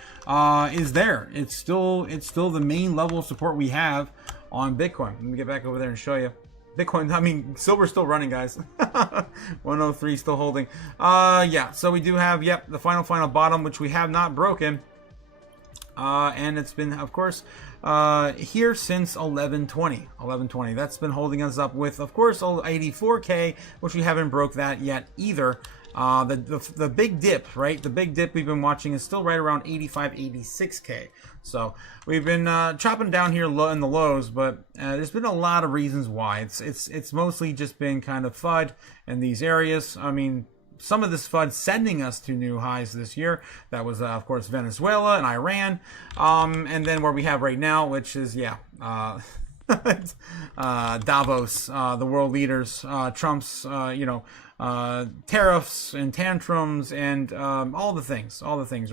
is there. It's still the main level of support we have on Bitcoin. Let me get back over there and show you. Bitcoin, silver's still running, guys. 103 still holding. So we do have, the final bottom, which we have not broken. And it's been, of course, here since 1120. That's been holding us up with, of course, 84K, which we haven't broke that yet either. The big dip, right? The big dip we've been watching is still right around 85, 86K. So we've been chopping down here low in the lows, but there's been a lot of reasons why. It's mostly just been kind of FUD in these areas. some of this FUD sending us to new highs this year. That was, of course, Venezuela and Iran. And then where we have right now, which is, Davos, the world leaders, Trump's, tariffs and tantrums and all the things,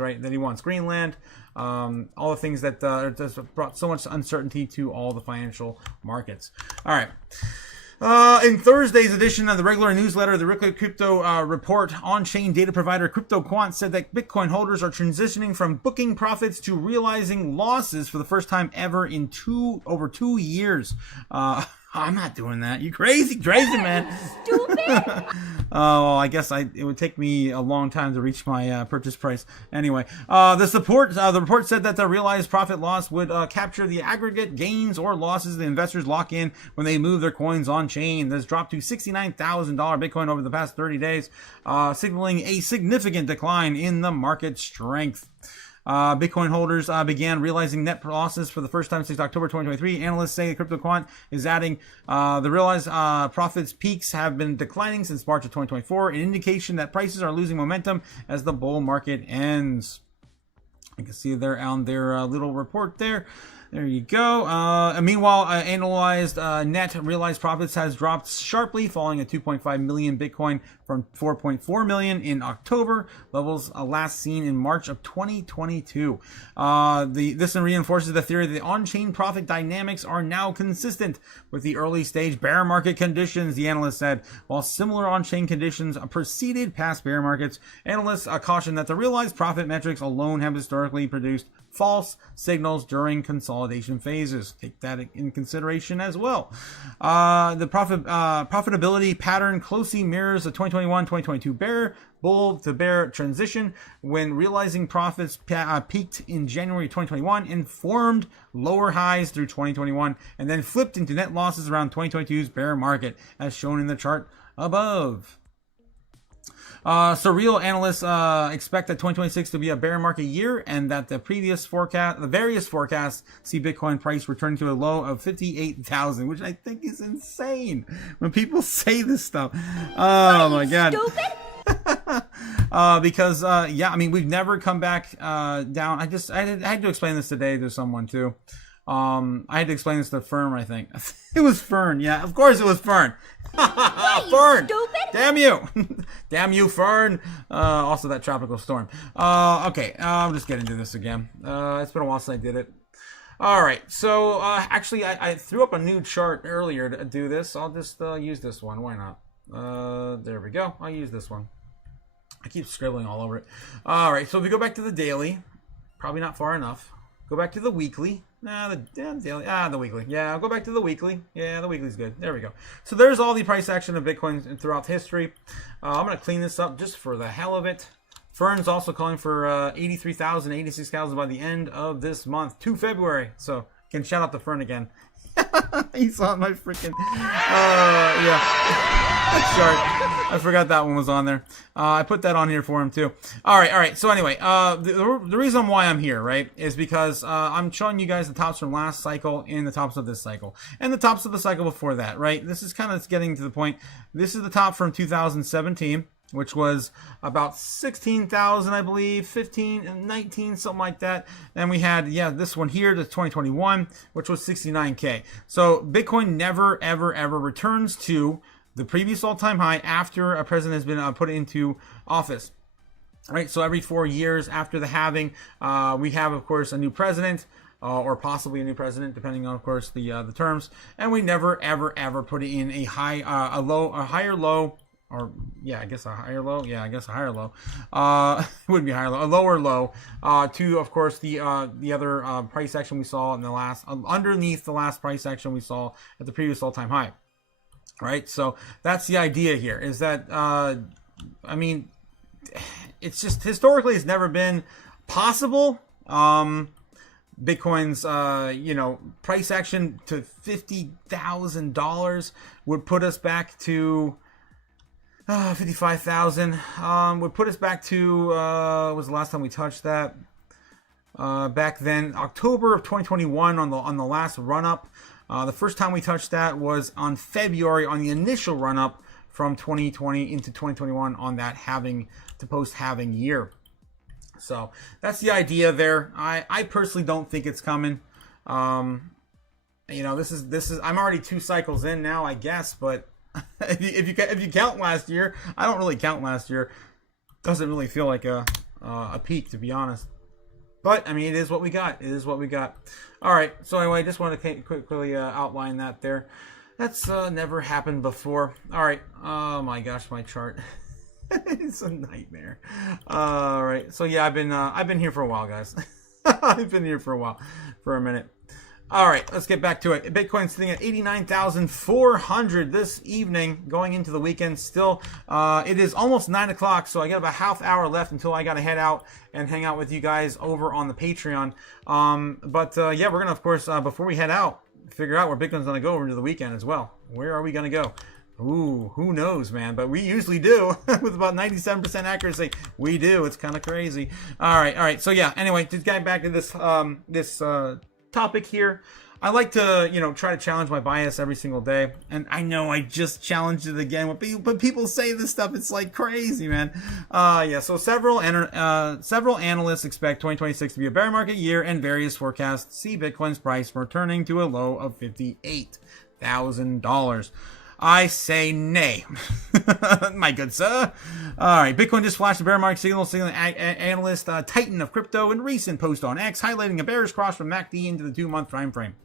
right, that he wants. Greenland, all the things that just brought so much uncertainty to all the financial markets. All right. In Thursday's edition of the regular newsletter, the Weekly Crypto Report, on-chain data provider Crypto Quant said that Bitcoin holders are transitioning from booking profits to realizing losses for the first time ever in over 2 years. I'm not doing that. You crazy man. Stupid. Well, I guess it would take me a long time to reach my purchase price. Anyway, the report said that the realized profit loss would capture the aggregate gains or losses the investors lock in when they move their coins on chain. This dropped to $69,000 Bitcoin over the past 30 days, signaling a significant decline in the market strength. Bitcoin holders began realizing net losses for the first time since October 2023. Analysts say Crypto Quant is adding the realized profits peaks have been declining since March of 2024, an indication that prices are losing momentum as the bull market ends. You can see there on their little report there. There you go. Meanwhile, analyzed net realized profits has dropped sharply, falling at 2.5 million Bitcoin from 4.4 million in October, levels last seen in March of 2022. This reinforces the theory that the on-chain profit dynamics are now consistent with the early-stage bear market conditions, the analyst said. While similar on-chain conditions preceded past bear markets, analysts caution that the realized profit metrics alone have historically produced false signals during consolidation phases. Take that in consideration as well. The profitability pattern closely mirrors the 2021-2022 bull to bear transition, when realizing profits peaked in January 2021 and formed lower highs through 2021 and then flipped into net losses around 2022's bear market, as shown in the chart above. Surreal analysts expect that 2026 to be a bear market year, and that the various forecasts see Bitcoin price returning to a low of 58,000, which I think is insane when people say this stuff. Oh my god. Stupid. Because we've never come back down. I had to explain this today to someone too. I had to explain this to Fern, I think. It was Fern. Yeah, of course it was Fern. Fern! Stupid. Damn you! Damn you, Fern! Also that tropical storm. Okay, I'm just getting into this again. It's been a while since I did it. Alright, so actually I threw up a new chart earlier to do this. I'll just use this one. Why not? There we go. I'll use this one. I keep scribbling all over it. Alright, so if we go back to the daily, probably not far enough. Go back to the weekly. The daily. The weekly. Yeah, I'll go back to the weekly. Yeah, the weekly's good. There we go. So there's all the price action of Bitcoin throughout history. I'm going to clean this up just for the hell of it. Fern's also calling for 83,000, 86,000 by the end of this month, to February. So, can shout out to Fern again. He saw my freaking chart. I forgot that one was on there. I put that on here for him too. All right. So anyway, the reason why I'm here, right, is because I'm showing you guys the tops from last cycle and the tops of this cycle and the tops of the cycle before that, right? This is kind of getting to the point. This is the top from 2017. Which was about 16,000, I believe, 15 and 19, something like that. And we had, this one here, the 2021, which was 69K. So Bitcoin never, ever, ever returns to the previous all-time high after a president has been put into office. Right, so every 4 years after the halving, we have, of course, a new president. Or possibly a new president, depending on, of course, the terms. And we never, ever, ever put in a higher low. Or, I guess a higher low. Yeah, I guess a higher low. It wouldn't be a higher low. A lower low. To, of course, the other price action we saw in the last, underneath the last price action we saw at the previous all-time high. Right? So, that's the idea here. Is that, it's just, historically, it's never been possible. Bitcoin's, price action to $50,000 would put us back to... 55,000 would put us back to was the last time we touched that, back then October of 2021 on the last run up. The first time we touched that was on February on the initial run up from 2020 into 2021 on that halving to post-halving year. So that's the idea there. I personally don't think it's coming. You know, this is I'm already 2 cycles in now, I guess, but if you count last year, I don't really count last year. Doesn't really feel like a peak, to be honest. But I mean, it is what we got. It is what we got. All right. So anyway, I just wanted to quickly outline that there. That's never happened before. All right. Oh my gosh, my chart. It's a nightmare. All right. So yeah, I've been here for a while, guys. I've been here for a while, for a minute. All right, let's get back to it. Bitcoin's sitting at 89,400 this evening, going into the weekend. Still, it is almost 9 o'clock, so I got about half hour left until I got to head out and hang out with you guys over on the Patreon. Yeah, we're gonna, of course, before we head out, figure out where Bitcoin's gonna go over into the weekend as well. Where are we gonna go? Ooh, who knows, man? But we usually do with about 97% accuracy. We do. It's kind of crazy. All right. So yeah. Anyway, just getting back to this topic here. I like to, you know, try to challenge my bias every single day, and I know I just challenged it again. When people say this stuff, it's like crazy, man. Yeah. So several analysts expect 2026 to be a bear market year, and various forecasts see Bitcoin's price returning to a low of $58,000. I say nay, my good sir. All right, Bitcoin just flashed a bear market signal, signaling analyst Titan of Crypto in recent post on X, highlighting a bearish cross from MACD into the 2-month time frame.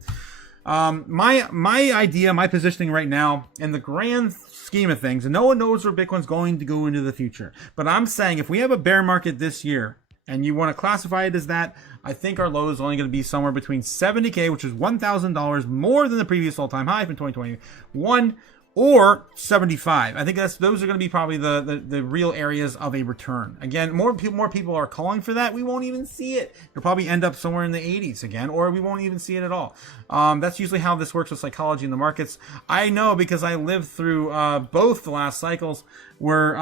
My idea, my positioning right now, in the grand scheme of things, and no one knows where Bitcoin's going to go into the future, but I'm saying if we have a bear market this year, and you want to classify it as that, I think our low is only going to be somewhere between 70K, which is $1,000 more than the previous all-time high from 2021, or 75. I think those are going to be probably the real areas of a return. Again, more people are calling for that. We won't even see it. It'll probably end up somewhere in the 80s again, or we won't even see it at all. That's usually how this works with psychology in the markets. I know because I lived through both the last cycles where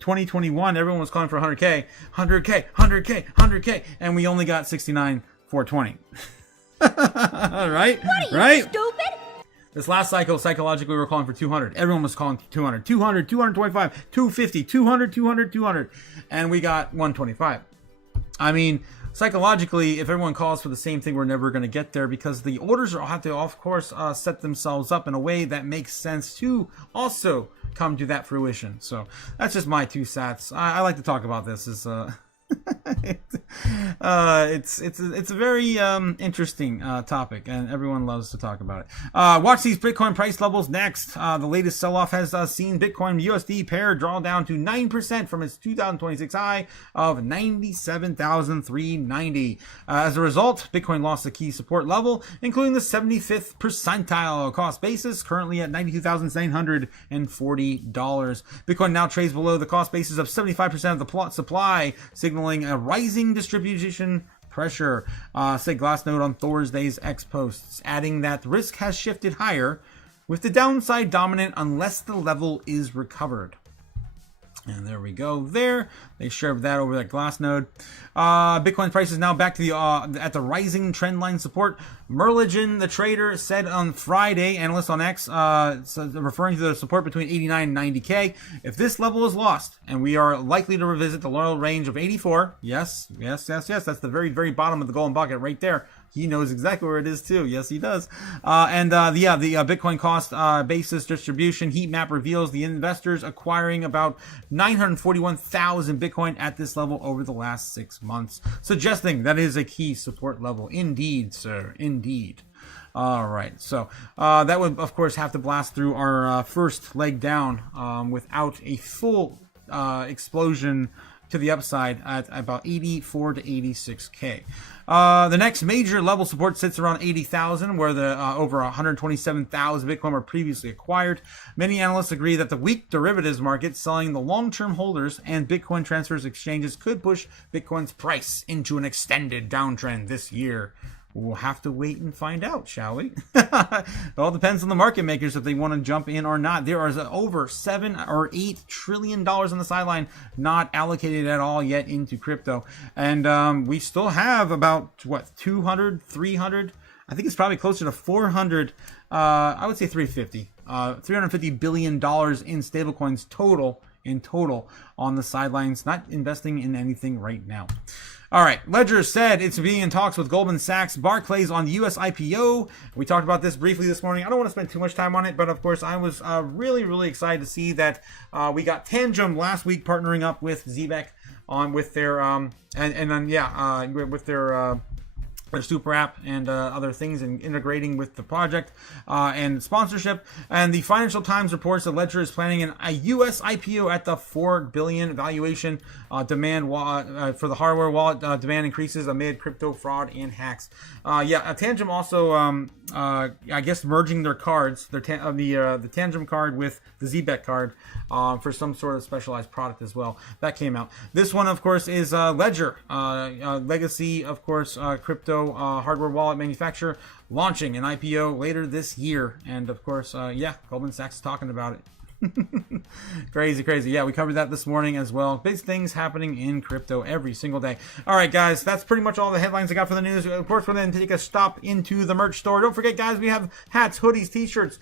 2021, everyone was calling for 100K, 100K, 100K, 100K, and we only got 69,420. Right? What are you, right? stupid? This last cycle, psychologically, we were calling for 200. Everyone was calling for 200, 200, 225, 250, 200, 200, 200. And we got 125. I mean, psychologically, if everyone calls for the same thing, we're never going to get there because the orders have to, of course, set themselves up in a way that makes sense to also come to that fruition. So that's just my 2 cents. I like to talk about this. It's a very interesting topic, and everyone loves to talk about it. Watch these Bitcoin price levels next. The latest sell-off has seen Bitcoin USD pair draw down to 9% from its 2026 high of 97,390. As a result, Bitcoin lost a key support level, including the 75th percentile cost basis, currently at $92,940. Bitcoin now trades below the cost basis of 75% of the supply, signaling a rising distribution pressure, said Glassnode on Thursday's X posts, adding that risk has shifted higher, with the downside dominant unless the level is recovered. And there we go. There, they shared that over at Glassnode. Bitcoin price is now back to the at the rising trendline support. Merligen, the trader, said on Friday, analyst on X, referring to the support between 89 and 90K. If this level is lost, and we are likely to revisit the lower range of 84, yes, that's the very, very bottom of the golden bucket right there. He knows exactly where it is too. Yes, he does. The Bitcoin cost basis distribution heat map reveals the investors acquiring about 941,000 Bitcoin at this level over the last 6 months, suggesting that is a key support level. Indeed, sir. Indeed. All right. So that would, of course, have to blast through our first leg down without a full explosion to the upside at about 84 to 86K. The next major level support sits around 80,000, where the over 127,000 Bitcoin were previously acquired. Many analysts agree that the weak derivatives market, selling the long-term holders and Bitcoin transfers exchanges, could push Bitcoin's price into an extended downtrend this year. We'll have to wait and find out, shall we? It all depends on the market makers if they want to jump in or not. There is over $7 or $8 trillion on the sideline not allocated at all yet into crypto. And we still have about, 200, 300 I think it's probably closer to 400. I would say 350. $350 billion in stablecoins total on the sidelines, not investing in anything right now. All right, Ledger said it's being in talks with Goldman Sachs, Barclays on the U.S. IPO. We talked about this briefly this morning. I don't want to spend too much time on it, but of course, I was really, really excited to see that we got Tangem last week partnering up with Zbeck on with their with their super app and other things, and integrating with the project and sponsorship. And the Financial Times reports that Ledger is planning a U.S. IPO at the $4 billion valuation. Demand for the hardware wallet demand increases amid crypto fraud and hacks. Tangem also, I guess, merging their cards, the Tangem card with the Zbeck card for some sort of specialized product as well. That came out. This one, of course, is Ledger, legacy, of course, crypto hardware wallet manufacturer, launching an IPO later this year. And of course, Goldman Sachs is talking about it. Crazy. Yeah, we covered that this morning as well. Big things happening in crypto every single day. All right, guys, that's pretty much all the headlines I got for the news. Of course, we're going to take a stop into the merch store. Don't forget, guys, we have hats, hoodies, t-shirts,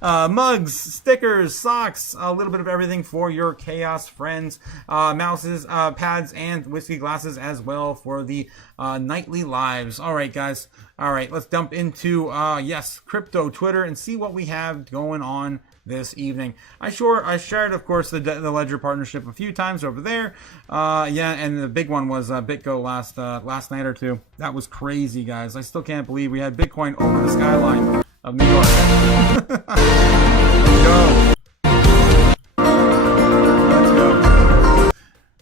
mugs, stickers, socks, a little bit of everything for your chaos friends, mouses, pads, and whiskey glasses as well for the nightly lives. All right, guys. All right, let's dump into crypto Twitter and see what we have going on this evening. I shared, of course, the Ledger partnership a few times over there. And the big one was BitGo last night or two. That was crazy, guys. I still can't believe we had Bitcoin over the skyline of New York. Let's go.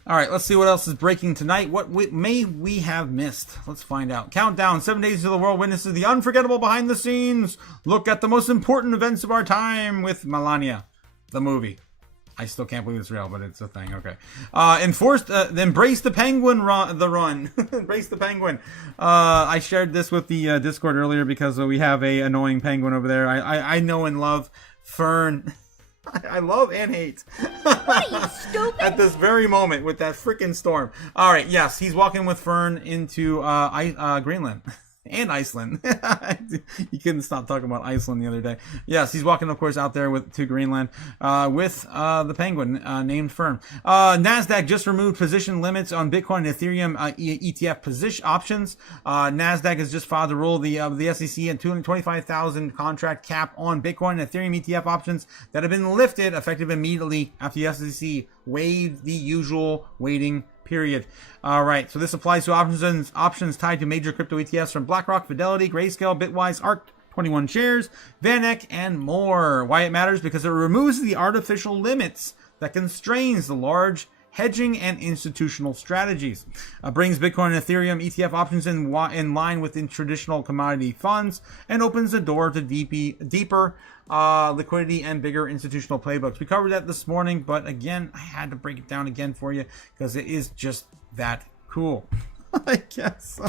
All right, let's see what else is breaking tonight. What may we have missed? Let's find out. Countdown, 7 days to the world witnesses the unforgettable behind the scenes. Look at the most important events of our time with Melania, the movie. I still can't believe it's real, but it's a thing. Okay. Embrace the penguin run. Embrace the penguin. I shared this with the Discord earlier because we have a annoying penguin over there. I know and love Fern. I love and hate. What are you, stupid? At this very moment with that freaking storm. All right, yes, he's walking with Fern into Greenland. And Iceland. You couldn't stop talking about Iceland the other day. Yes, he's walking, of course, out there to Greenland with the penguin named Fern. NASDAQ just removed position limits on Bitcoin and Ethereum ETF position options. NASDAQ has just filed a rule of the SEC and 225,000 contract cap on Bitcoin and Ethereum ETF options that have been lifted effective immediately after the SEC waived the usual waiting period. All right, so this applies to options tied to major crypto ETFs from BlackRock, Fidelity, Grayscale, Bitwise, ARK, 21 Shares, VanEck, and more. Why it matters? Because it removes the artificial limits that constrains the large hedging and institutional strategies. Brings Bitcoin and Ethereum ETF options in line with traditional commodity funds and opens the door to deeper liquidity and bigger institutional playbooks. We covered that this morning, but again, I had to break it down again for you because it is just that cool. I guess so.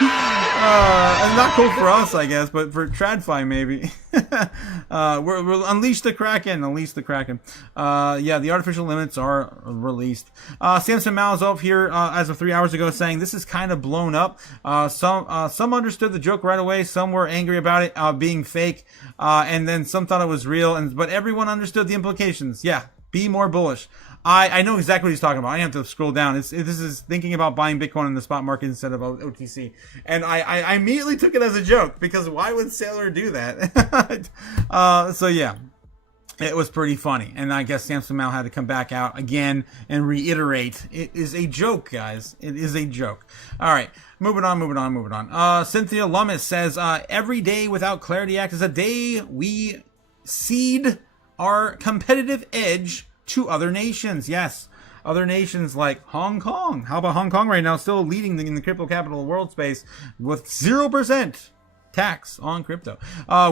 And not cool for us, I guess, but for TradFi maybe. We'll unleash the Kraken. The artificial limits are released. Samson Malzov here, as of 3 hours ago, saying this is kind of blown up. Some understood the joke right away. Some were angry about it being fake, and then some thought it was real. But everyone understood the implications. Yeah, be more bullish. I know exactly what he's talking about. I have to scroll down. This is thinking about buying Bitcoin in the spot market instead of OTC. And I immediately took it as a joke because why would Sailor do that? It was pretty funny. And I guess Samson Mao had to come back out again and reiterate. It is a joke, guys. It is a joke. All right. Moving on. Cynthia Lummis says, every day without Clarity Act is a day we cede our competitive edge to other nations. Yes, other nations like Hong Kong. How about Hong Kong right now, still leading in the crypto capital world space with 0% tax on crypto.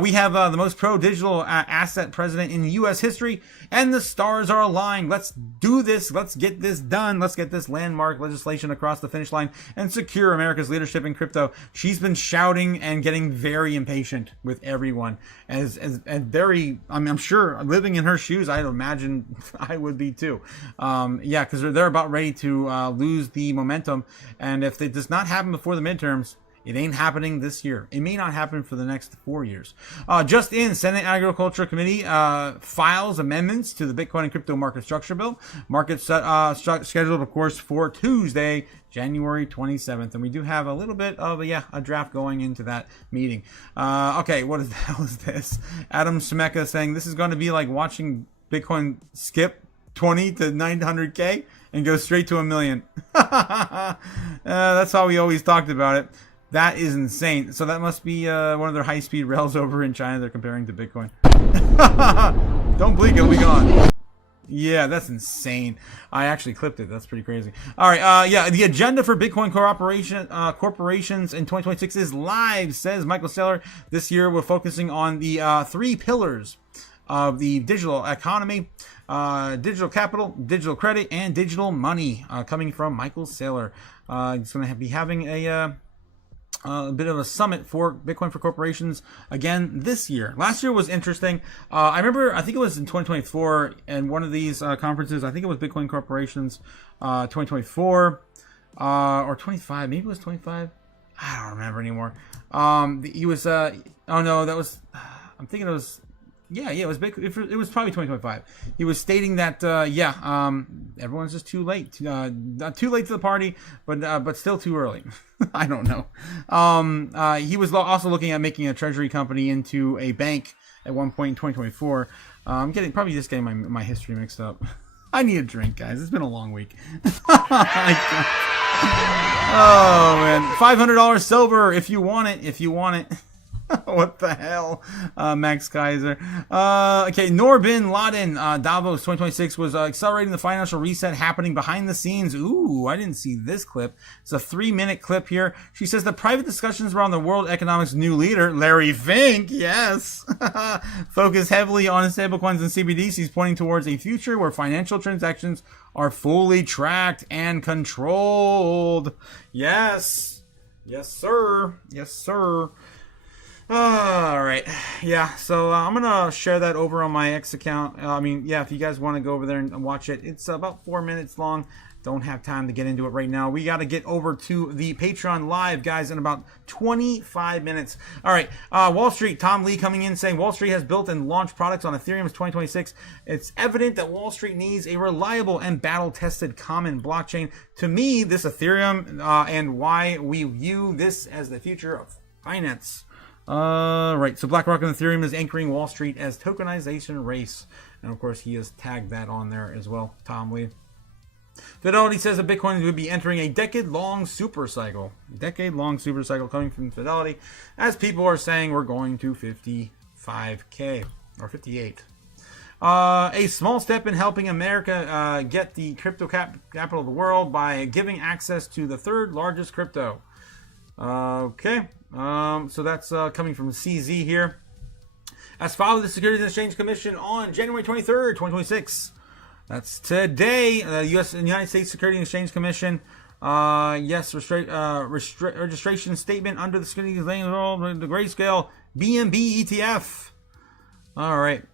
We have the most pro-digital asset president in U.S. history, and the stars are aligned. Let's do this. Let's get this done. Let's get this landmark legislation across the finish line and secure America's leadership in crypto. She's been shouting and getting very impatient with everyone. And very, I'm sure, living in her shoes, I'd imagine I would be too. Because they're about ready to lose the momentum. And if it does not happen before the midterms, It ain't happening this year. It may not happen for the next 4 years. Just in, Senate Agriculture Committee files amendments to the Bitcoin and crypto market structure bill. Market scheduled, of course, for Tuesday, January 27th. And we do have a little bit of a draft going into that meeting. Okay, what the hell is this? Adam Shemeka saying this is going to be like watching Bitcoin skip 20 to 900K and go straight to 1 million. That's how we always talked about it. That is insane. So that must be one of their high-speed rails over in China they're comparing to Bitcoin. Don't blink, it'll be gone. Yeah, that's insane. I actually clipped it. That's pretty crazy. All right, the agenda for Bitcoin corporations in 2026 is live, says Michael Saylor. This year, we're focusing on the 3 pillars of the digital economy, digital capital, digital credit, and digital money, coming from Michael Saylor. He's going to be having a bit of a summit for Bitcoin for corporations again this year. Last year was interesting. I remember, I think it was in 2024, and one of these conferences, I think it was Bitcoin Corporations 2024 or 25. Maybe it was 25. I don't remember anymore. He was. Oh no, that was. I'm thinking it was. Yeah, it was big. It was probably 2025. He was stating that, everyone's just too late. Not too late to the party, but still too early. I don't know. He was also looking at making a treasury company into a bank at one point in 2024. I'm probably just getting my history mixed up. I need a drink, guys. It's been a long week. Oh man, $500 silver if you want it. What the hell, Max Kaiser. Okay, Noor bin Laden, Davos 2026 was accelerating the financial reset happening behind the scenes. Ooh, I didn't see this clip. It's a 3-minute clip here. She says the private discussions around the World Economic's new leader, Larry Fink, yes, focus heavily on stablecoins and CBDCs, pointing towards a future where financial transactions are fully tracked and controlled. Yes, sir. All right, so I'm gonna share that over on my X account. If you guys want to go over there and watch it, it's about 4 minutes long. Don't have time to get into it right now. We got to get over to the Patreon live, guys, in about 25 minutes. All right, Wall Street, Tom Lee coming in saying Wall Street has built and launched products on Ethereum's 2026. It's evident that Wall Street needs a reliable and battle-tested common blockchain. To me, this Ethereum and why we view this as the future of finance. Right, so BlackRock and Ethereum is anchoring Wall Street as tokenization race. And of course, he has tagged that on there as well, Tom Lee. Fidelity says that Bitcoin would be entering a decade-long super cycle. Decade-long super cycle coming from Fidelity, as people are saying we're going to 55K or 58. A small step in helping America get the crypto capital of the world by giving access to the 3rd largest crypto. Okay. So that's coming from CZ here. As filed with the Securities and Exchange Commission on January 23rd, 2026. That's today. The United States Securities and Exchange Commission. Registration statement under the Securities and Exchange Law, the grayscale BNB ETF. All right.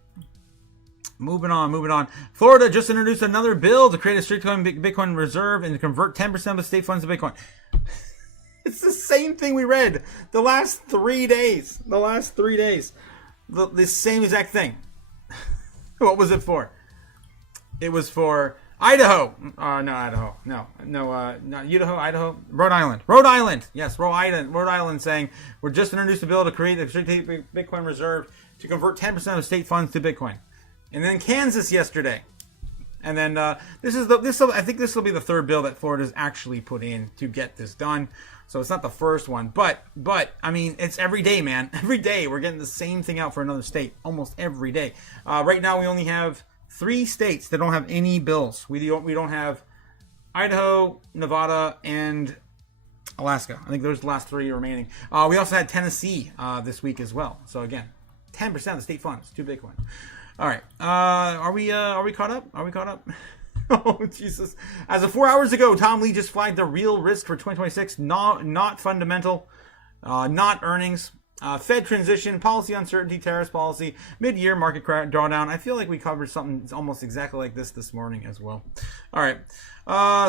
Moving on. Florida just introduced another bill to create a strict Bitcoin reserve and to convert 10% of the state funds to Bitcoin. It's the same thing we read the last 3 days. The same exact thing. What was it for? It was for Idaho. Not Idaho, Idaho. Rhode Island. Yes, Rhode Island saying we're just introduced a bill to create a strategic Bitcoin reserve to convert 10% of state funds to Bitcoin. And then Kansas yesterday. And then I think this will be the 3rd bill that Florida's actually put in to get this done. So it's not the first one, but I mean, it's every day, man. Every day we're getting the same thing out for another state, almost every day. Right now we only have 3 states that don't have any bills. We don't have Idaho, Nevada, and Alaska. I think those are the last 3 remaining. We also had Tennessee this week as well. So again, 10% of the state funds to Bitcoin. All right, are we caught up? Oh, Jesus. As of 4 hours ago, Tom Lee just flagged the real risk for 2026, not fundamental, not earnings. Fed transition, policy uncertainty, tariffs policy, mid-year market drawdown. I feel like we covered something almost exactly like this morning as well. All right.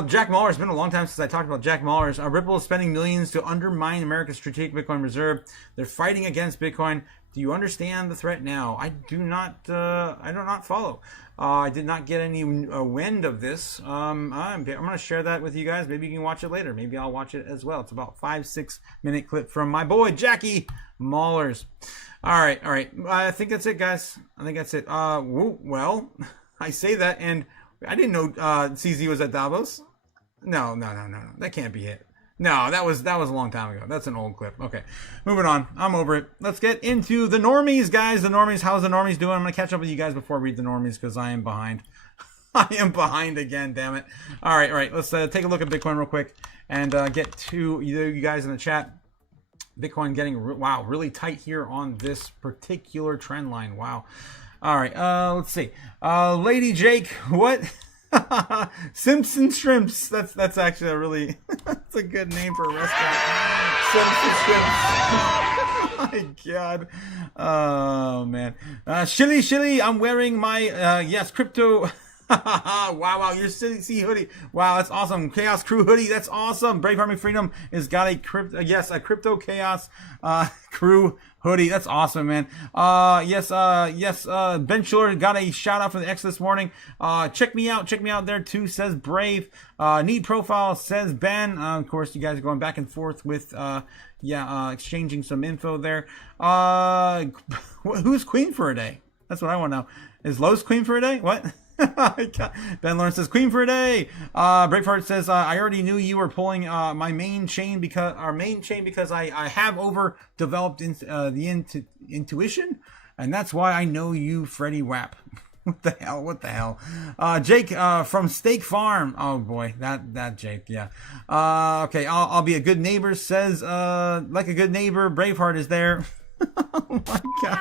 Jack Mallers. It's been a long time since I talked about Jack Mallers. Ripple is spending millions to undermine America's strategic Bitcoin reserve. They're fighting against Bitcoin. Do you understand the threat now? I do not. I do not follow. I did not get any wind of this. I'm going to share that with you guys. Maybe you can watch it later. Maybe I'll watch it as well. It's about 5-6 minute clip from my boy Jackie Mallers. All right. I think that's it, guys. I think that's it. Well, I say that, and I didn't know CZ was at Davos. No. That can't be it. No, that was a long time ago. That's an old clip. Okay, moving on. I'm over it. Let's get into the normies, guys. The normies. How's the normies doing? I'm gonna catch up with you guys before I read the normies because I am behind. I am behind again. Damn it. All right. Let's take a look at Bitcoin real quick and get to you guys in the chat. Bitcoin getting really tight here on this particular trend line. Wow. All right. Let's see. Lady Jake, what? Simpson Shrimps. That's actually a really that's a good name for a restaurant. Simpson Shrimps. Oh my God. Oh man. Shilly. I'm wearing my yes crypto. wow, your CC hoodie. Wow, that's awesome. Chaos Crew hoodie. That's awesome. Brave Army Freedom has got a Crypto Chaos Crew hoodie. That's awesome, man. Yes. Ben Schuller got a shout out for the X this morning. Check me out there too, says Brave. Neat profile, says Ben. Of course, you guys are going back and forth with exchanging some info there. Who's queen for a day? That's what I want to know. Is Lowe's queen for a day? What? Ben Lawrence says queen for a day. Braveheart says I already knew you were pulling my main chain because I have overdeveloped the intuition, and that's why I know you, Freddie Wap. What the hell? Jake from Steak Farm. Oh boy, that Jake. Yeah. Okay, I'll be a good neighbor. Says like a good neighbor. Braveheart is there. Oh my God.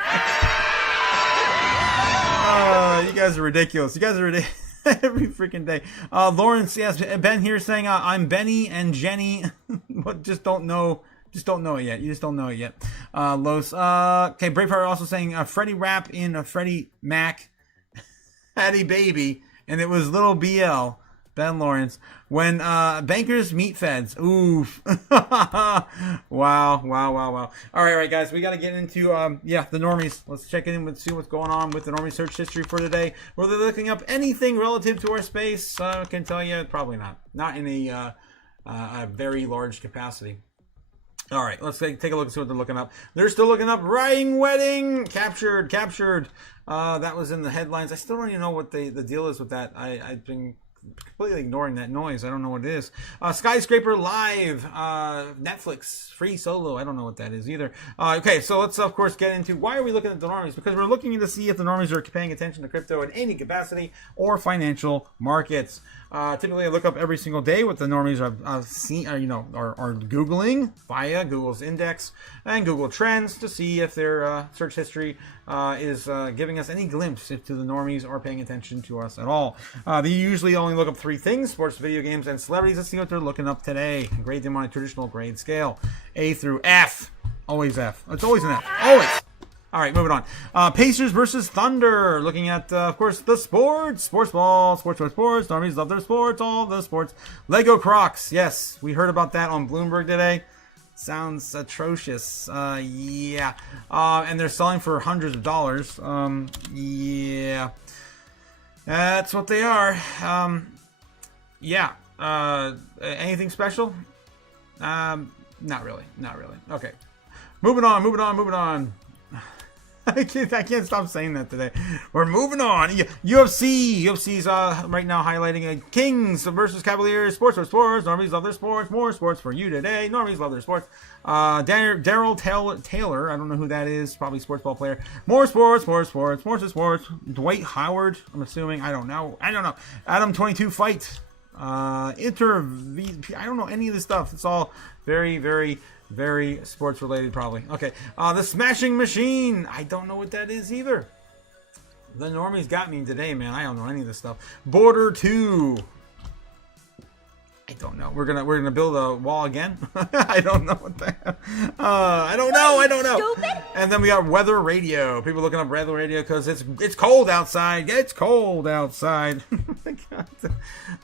You guys are ridiculous. every freaking day. Lawrence, yes, Ben here saying I'm Benny and Jenny. But just don't know it yet. You just don't know it yet. Los. Okay, Braveheart also saying Freddie Rap in Freddie Mac had a baby, and it was little BL. Ben Lawrence. When bankers meet feds. Oof. Wow. All right, guys. We got to get into, the normies. Let's check in and see what's going on with the normie search history for today. Were they looking up anything relative to our space? I can tell you, probably not. Not in a very large capacity. All right, let's take a look and see what they're looking up. They're still looking up riding wedding captured. That was in the headlines. I still don't even know what the deal is with that. I've been completely ignoring that noise. I don't know what it is. Skyscraper Live, Netflix, free solo. I don't know what that is either. Okay, so let's of course get into why are we looking at the normies? Because we're looking to see if the normies are paying attention to crypto in any capacity or financial markets. Typically, I look up every single day what the normies are Googling via Google's index and Google Trends to see if their search history is giving us any glimpse into the normies are paying attention to us at all. They usually only look up 3 things: sports, video games, and celebrities. Let's see what they're looking up today. Grade them on a traditional grade scale, A through F. Always F. It's always an F. Always. All right, moving on. Pacers versus Thunder. Looking at, of course, the sports. Sports. Normies love their sports. All the sports. Lego Crocs. Yes, we heard about that on Bloomberg today. Sounds atrocious. Yeah. And they're selling for hundreds of dollars. Yeah. That's what they are. Yeah. Anything special? Not really. Okay. Moving on. I can't stop saying that today. We're moving on. UFC's right now highlighting Kings versus Cavaliers. Sports. Normies love their sports. More sports for you today. Normies love their sports. Daryl Taylor. I don't know who that is. Probably sports ball player. More sports. Dwight Howard. I'm assuming. I don't know. Adam 22 fight. I don't know any of this stuff. It's all very, very, very sports related, probably. Okay. The Smashing Machine. I don't know what that is either. The normies got me today, man. I don't know any of this stuff. Border 2. I don't know. We're gonna build a wall again. I don't know what the hell. I don't know. Stupid. And then we got weather radio. People looking up weather radio because it's cold outside. Yeah, it's cold outside. Oh my God.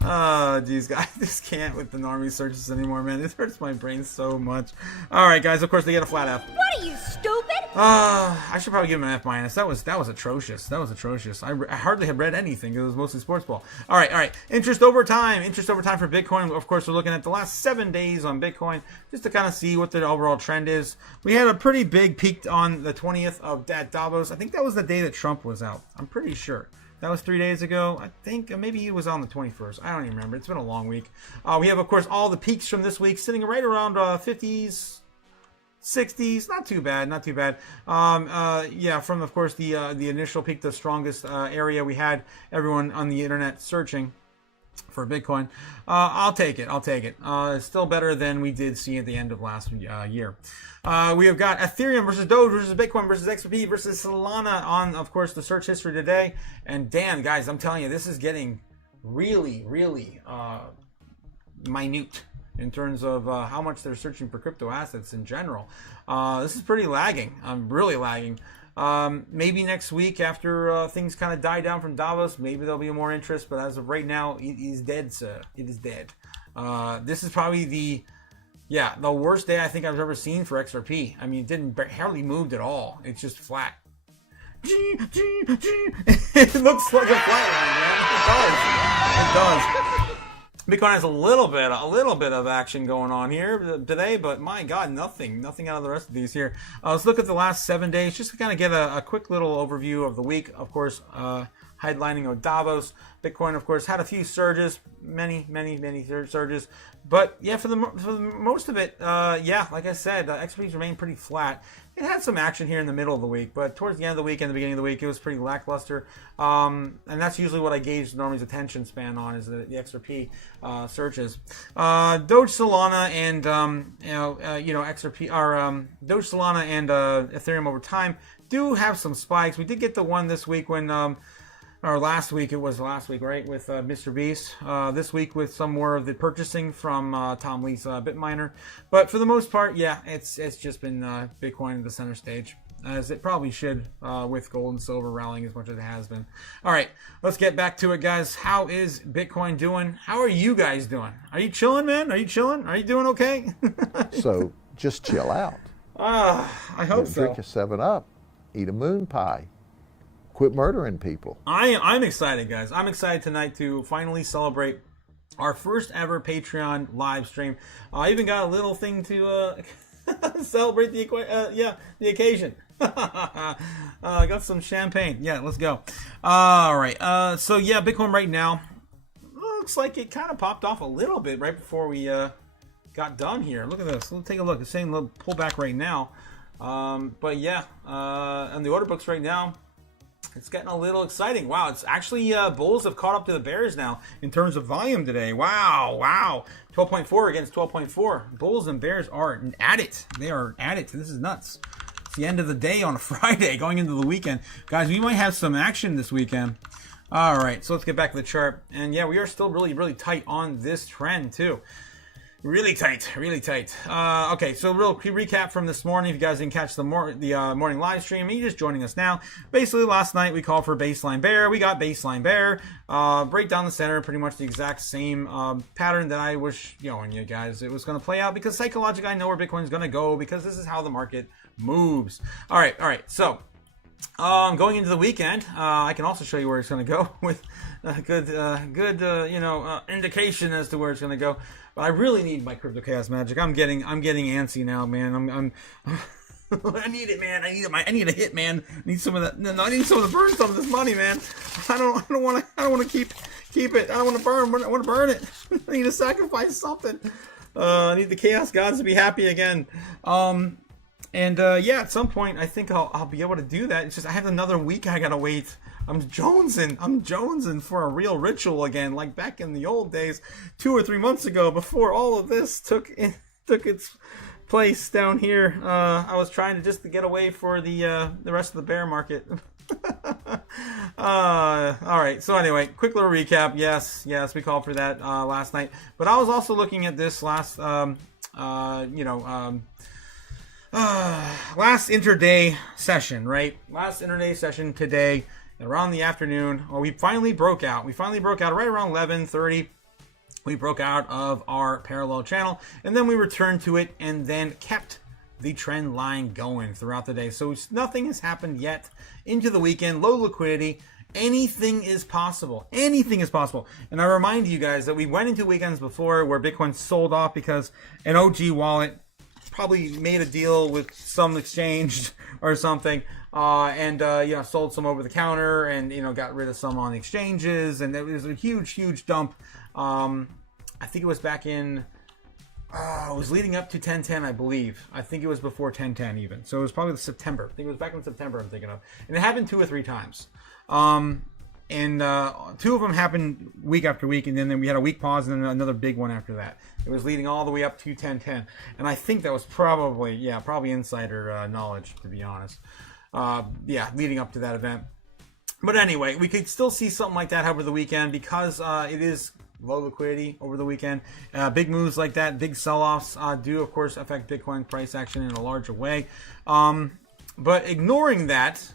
Oh, geez, guys, I just can't with the normie searches anymore, man. It hurts my brain so much. All right, guys. Of course, they get a flat F. What are you, stupid? I should probably give him an F minus. That was atrocious. That was atrocious. I hardly have read anything. It was mostly sports ball. All right. Interest over time for Bitcoin. Of course, we're looking at the last 7 days on Bitcoin just to kind of see what the overall trend is. We had a pretty big peak on the 20th of Davos. I think that was the day that Trump was out. I'm pretty sure. That was 3 days ago. I think maybe he was on the 21st. I don't even remember. It's been a long week. We have, of course, all the peaks from this week sitting right around 50s, 60s. Not too bad. Yeah, from, of course, the initial peak, the strongest area we had everyone on the internet searching for Bitcoin. I'll take it. It's still better than we did see at the end of last year. We have got Ethereum versus Doge versus Bitcoin versus XRP versus Solana on, of course, the search history today. And damn, guys, I'm telling you, this is getting really, really minute in terms of how much they're searching for crypto assets in general. This is pretty lagging. I'm really lagging. Maybe next week after things kind of die down from Davos, maybe there'll be more interest. But as of right now, it is dead, sir. It is dead. This is probably the worst day I think I've ever seen for XRP. I mean, it didn't hardly moved at all. It's just flat. It looks like a flat line, man. It does. Bitcoin has a little bit of action going on here today, but my God, nothing out of the rest of these here. Let's look at the last 7 days just to kind of get a quick little overview of the week. Of course, headlining of Davos. Bitcoin, of course, had a few surges, many surges. But yeah, for the most of it, like I said, XRP's remained pretty flat. It had some action here in the middle of the week, but towards the end of the week and the beginning of the week, it was pretty lackluster. And that's usually what I gauge Normie's attention span on, is the XRP searches. Doge, Solana, and XRP are Doge, Solana, and Ethereum over time do have some spikes. We did get the one this week when. Or last week, right, with Mr. Beast. This week with some more of the purchasing from Tom Lee's Bitminer. But for the most part, yeah, it's just been Bitcoin at the center stage, as it probably should, with gold and silver rallying as much as it has been. All right, let's get back to it, guys. How is Bitcoin doing? How are you guys doing? Are you chilling, man? Are you chilling? Are you doing okay? So just chill out. I hope so. Drink a 7-Up. Eat a moon pie. Quit murdering people. I'm excited, guys. I'm excited tonight to finally celebrate our first ever Patreon live stream. I even got a little thing to celebrate the occasion. I got some champagne. Yeah, let's go. All right. So yeah, Bitcoin right now looks like it kind of popped off a little bit right before we got done here. Look at this. Let's take a look. It's saying a little pullback right now. But yeah, on the order books right now, it's getting a little exciting. Wow, it's actually bulls have caught up to the bears now in terms of volume today. Wow. 12.4 against 12.4. Bulls and bears are at it. They are at it. This is nuts. It's the end of the day on a Friday going into the weekend. Guys, we might have some action this weekend. All right, so let's get back to the chart. And yeah, we are still really, really tight on this trend too. Really tight. Okay, so real recap from this morning. If you guys didn't catch the morning live stream, and you're just joining us now. Basically, last night we called for baseline bear. We got baseline bear. Break down the center, pretty much the exact same pattern that I was showing you guys. It was going to play out because psychologically I know where Bitcoin is going to go because this is how the market moves. All right. So going into the weekend, I can also show you where it's going to go with a good indication as to where it's going to go. But I really need my Crypto Chaos magic. I'm getting antsy now, man. I need it, man. I need a hit, man. I need some of that. No, I need some of the burn some of this money, man. I don't want to keep it. I don't want to burn. I want to burn it. I need to sacrifice something. I need the Chaos Gods to be happy again. At some point, I think I'll be able to do that. It's just I have another week I gotta wait. I'm jonesing for a real ritual again, like back in the old days, 2 or 3 months ago, before all of this took its place down here. I was trying to get away for the rest of the bear market. All right. So anyway, quick little recap. Yes, we called for that last night. But I was also looking at this last, last intraday session, right? Last intraday session today, around the afternoon. Oh, we finally broke out. We finally broke out right around 11:30. We broke out of our parallel channel, and then we returned to it, and then kept the trend line going throughout the day. So nothing has happened yet into the weekend. Low liquidity. Anything is possible. Anything is possible. And I remind you guys that we went into weekends before where Bitcoin sold off because an OG wallet probably made a deal with some exchange or something, and sold some over the counter, and got rid of some on the exchanges, and it was a huge dump. I think it was back in. It was leading up to 10/10, I believe. I think it was before 10/10 even. So it was probably September. I think it was back in September I'm thinking of. And it happened 2 or 3 times. And 2 of them happened week after week, and then we had a week pause and then another big one after that. It was leading all the way up to 10/10. And I think that was probably insider knowledge, to be honest. Leading up to that event. But anyway, we could still see something like that over the weekend because it is low liquidity over the weekend. Big moves like that, big sell-offs do, of course, affect Bitcoin price action in a larger way. But ignoring that,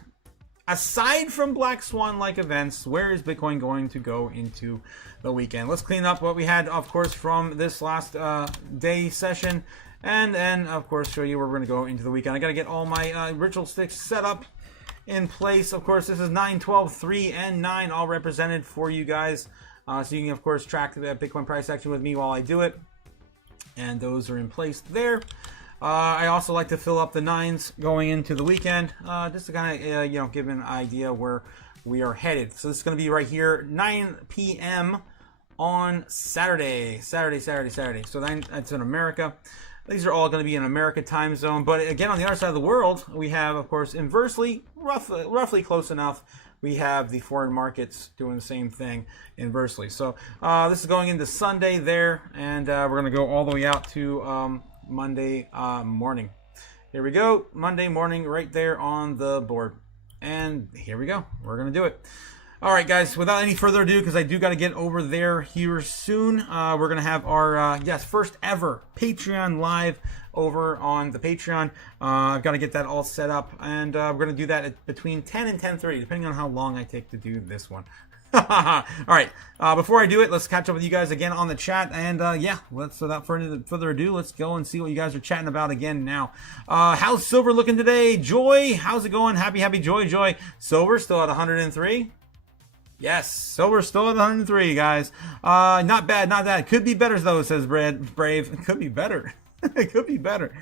aside from Black Swan-like events, where is Bitcoin going to go into the weekend? Let's clean up what we had, of course, from this last day session, and then, of course, show you where we're going to go into the weekend. I got to get all my ritual sticks set up in place. Of course, this is 9, 12, 3, and 9, all represented for you guys. So you can, of course, track the Bitcoin price action with me while I do it. And those are in place there. I also like to fill up the 9s going into the weekend, just to kind of, give an idea where we are headed. So this is going to be right here, 9 p.m. on Saturday. So that's in America. These are all going to be in America time zone. But again, on the other side of the world, we have, of course, inversely, roughly close enough, we have the foreign markets doing the same thing inversely. So this is going into Sunday there, and we're going to go all the way out to Monday morning. Here we go, Monday morning right there on the board. And here we go. We're going to do it. All right, guys, without any further ado, because I do got to get over there here soon, we're going to have our, first ever Patreon live over on the Patreon. I've got to get that all set up, and we're going to do that at between 10 and 10:30, depending on how long I take to do this one. All right, before I do it, let's catch up with you guys again on the chat, and let's, without further ado, let's go and see what you guys are chatting about again now. How's Silver looking today? Joy, how's it going? Happy Joy. Silver still at 103. Yes, Silver's still at 103, guys. Not bad. Could be better, though, says Brave. It could be better. It could be better.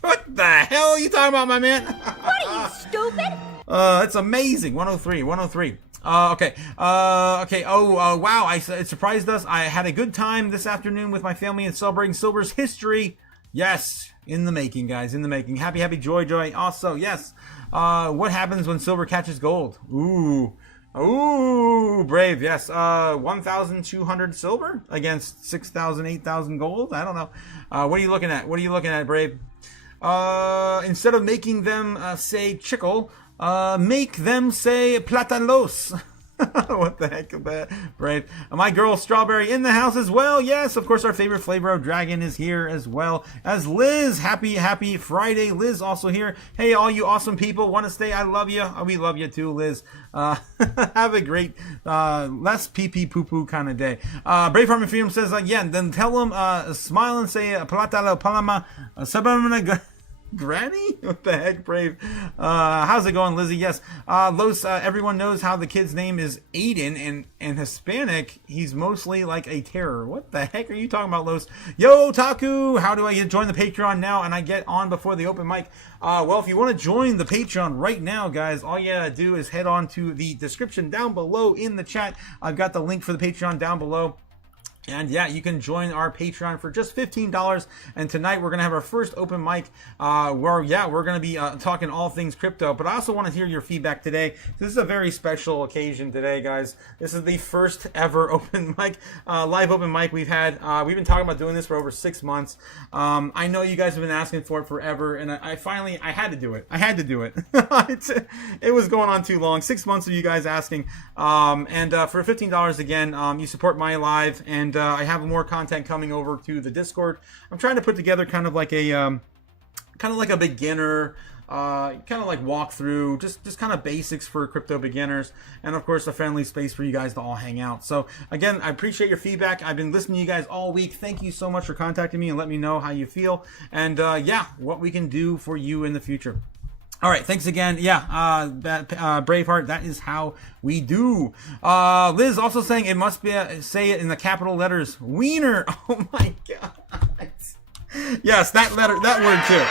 What the hell are you talking about, my man? What are you, stupid? It's amazing. 103. Okay. Oh, wow. It surprised us. I had a good time this afternoon with my family and celebrating Silver's history. Yes, in the making, guys. In the making. Happy Joy. Also, yes. What happens when Silver catches gold? Ooh, Brave, yes. 1,200 silver against 6,000, 8,000 gold. I don't know. What are you looking at, Brave? Instead of making them say chicle, make them say platanos. What the heck is that, Brave? My girl Strawberry in the house as well. Yes, of course, our favorite flavor of dragon is here as well as Liz. Happy Friday. Liz also here. Hey, all you awesome people want to stay. I love you. We love you too, Liz. Have a great, less pee-pee poo-poo kind of day. Brave Farm and Freedom says, then tell them, smile and say, Platalo Palama, Sabamana Granny? What the heck, Brave? How's it going, Lizzie? Yes. Los, everyone knows how the kid's name is Aiden, and Hispanic, he's mostly like a terror. What the heck are you talking about, Los? Yo, Otaku! How do I join the Patreon now and I get on before the open mic? Well, if you want to join the Patreon right now, guys, all you gotta do is head on to the description down below in the chat. I've got the link for the Patreon down below. And yeah, you can join our Patreon for just $15. And tonight we're going to have our first open mic where, yeah, we're going to be talking all things crypto. But I also want to hear your feedback today. This is a very special occasion today, guys. This is the first ever open mic, live open mic we've had. We've been talking about doing this for over 6 months. I know you guys have been asking for it forever. And I finally had to do it. I had to do it. It was going on too long. 6 months of you guys asking. And for $15 again, you support my live. And I have more content coming over to the Discord. I'm trying to put together kind of like a beginner, kind of like walkthrough, just kind of basics for crypto beginners, and of course a friendly space for you guys to all hang out. So again, I appreciate your feedback. I've been listening to you guys all week. Thank you so much for contacting me and let me know how you feel, and yeah, what we can do for you in the future. All right, thanks again. Yeah, Braveheart, that is how we do. Liz also saying it must be, say it in the capital letters, Wiener. Oh my God. Yes, that word too.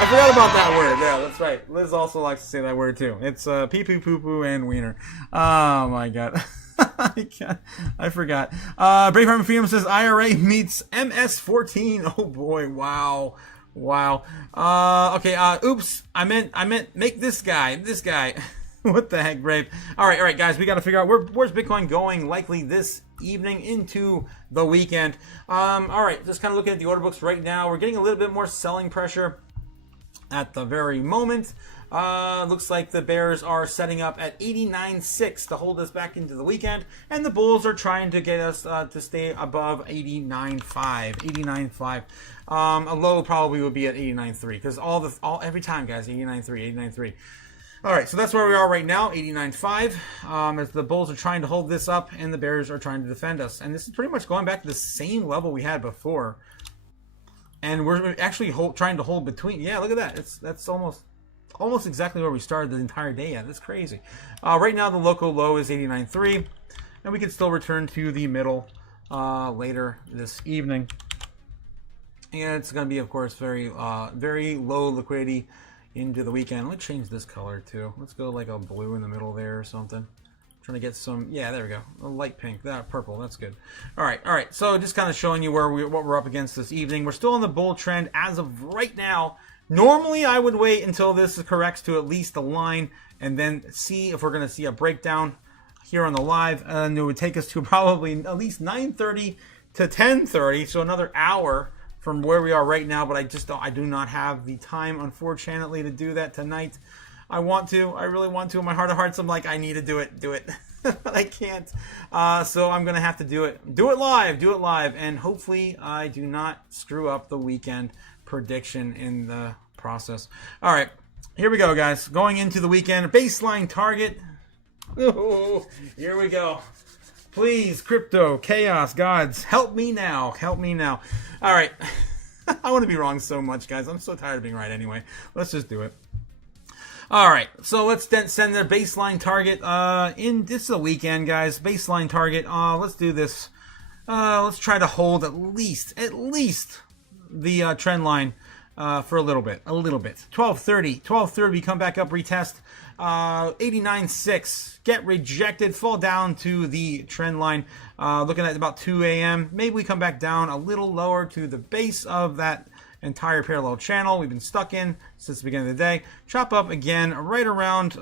I forgot about that word. Yeah, that's right. Liz also likes to say that word too. It's pee poo poo poo and wiener. Oh my God. I forgot. Braveheart Freedom says IRA meets MS-14. Oh boy, wow. Okay, oops, I meant make this guy. What the heck, Brave? All right, guys, we got to figure out where's Bitcoin going likely this evening into the weekend. All right, just kind of looking at the order books right now. We're getting a little bit more selling pressure at the very moment. Looks like the bears are setting up at 89.6 to hold us back into the weekend, and the bulls are trying to get us to stay above 89.5. A low probably would be at 89.3 because every time, guys, 89.3. All right, so that's where we are right now, 89.5. As the bulls are trying to hold this up, and the bears are trying to defend us, and this is pretty much going back to the same level we had before. And we're actually trying to hold between. Yeah, look at that. That's almost exactly where we started the entire day at. That's crazy. Right now, the local low is 89.3, and we can still return to the middle later this evening. And it's going to be, of course, very low liquidity into the weekend. Let's change this color too. Let's go like a blue in the middle there or something. Trying to get some, yeah, there we go, a light pink, that purple, that's good. All right, so just kind of showing you what we're up against this evening. We're still on the bull trend as of right now. Normally I would wait until this corrects to at least the line and then see if we're going to see a breakdown here on the live, and it would take us to probably at least 9:30 to 10:30, so another hour from where we are right now. But I do not have the time, unfortunately, to do that tonight. I really want to. In my heart of hearts, I'm like, I need to do it, but I can't. So I'm gonna have to do it live, and hopefully I do not screw up the weekend prediction in the process. All right, here we go, guys. Going into the weekend, baseline target. Oh, here we go. Please, crypto chaos gods, help me now. All right. I want to be wrong so much, guys. I'm so tired of being right anyway. Let's just do it. All right, so let's then send their baseline target this is a weekend, guys. Baseline target. Let's do this. Let's try to hold at least the trend line for a little bit. 12:30. We come back up, retest. 89.6. Get rejected. Fall down to the trend line. Looking at about 2 a.m. Maybe we come back down a little lower to the base of that entire parallel channel we've been stuck in since the beginning of the day. Chop up again right around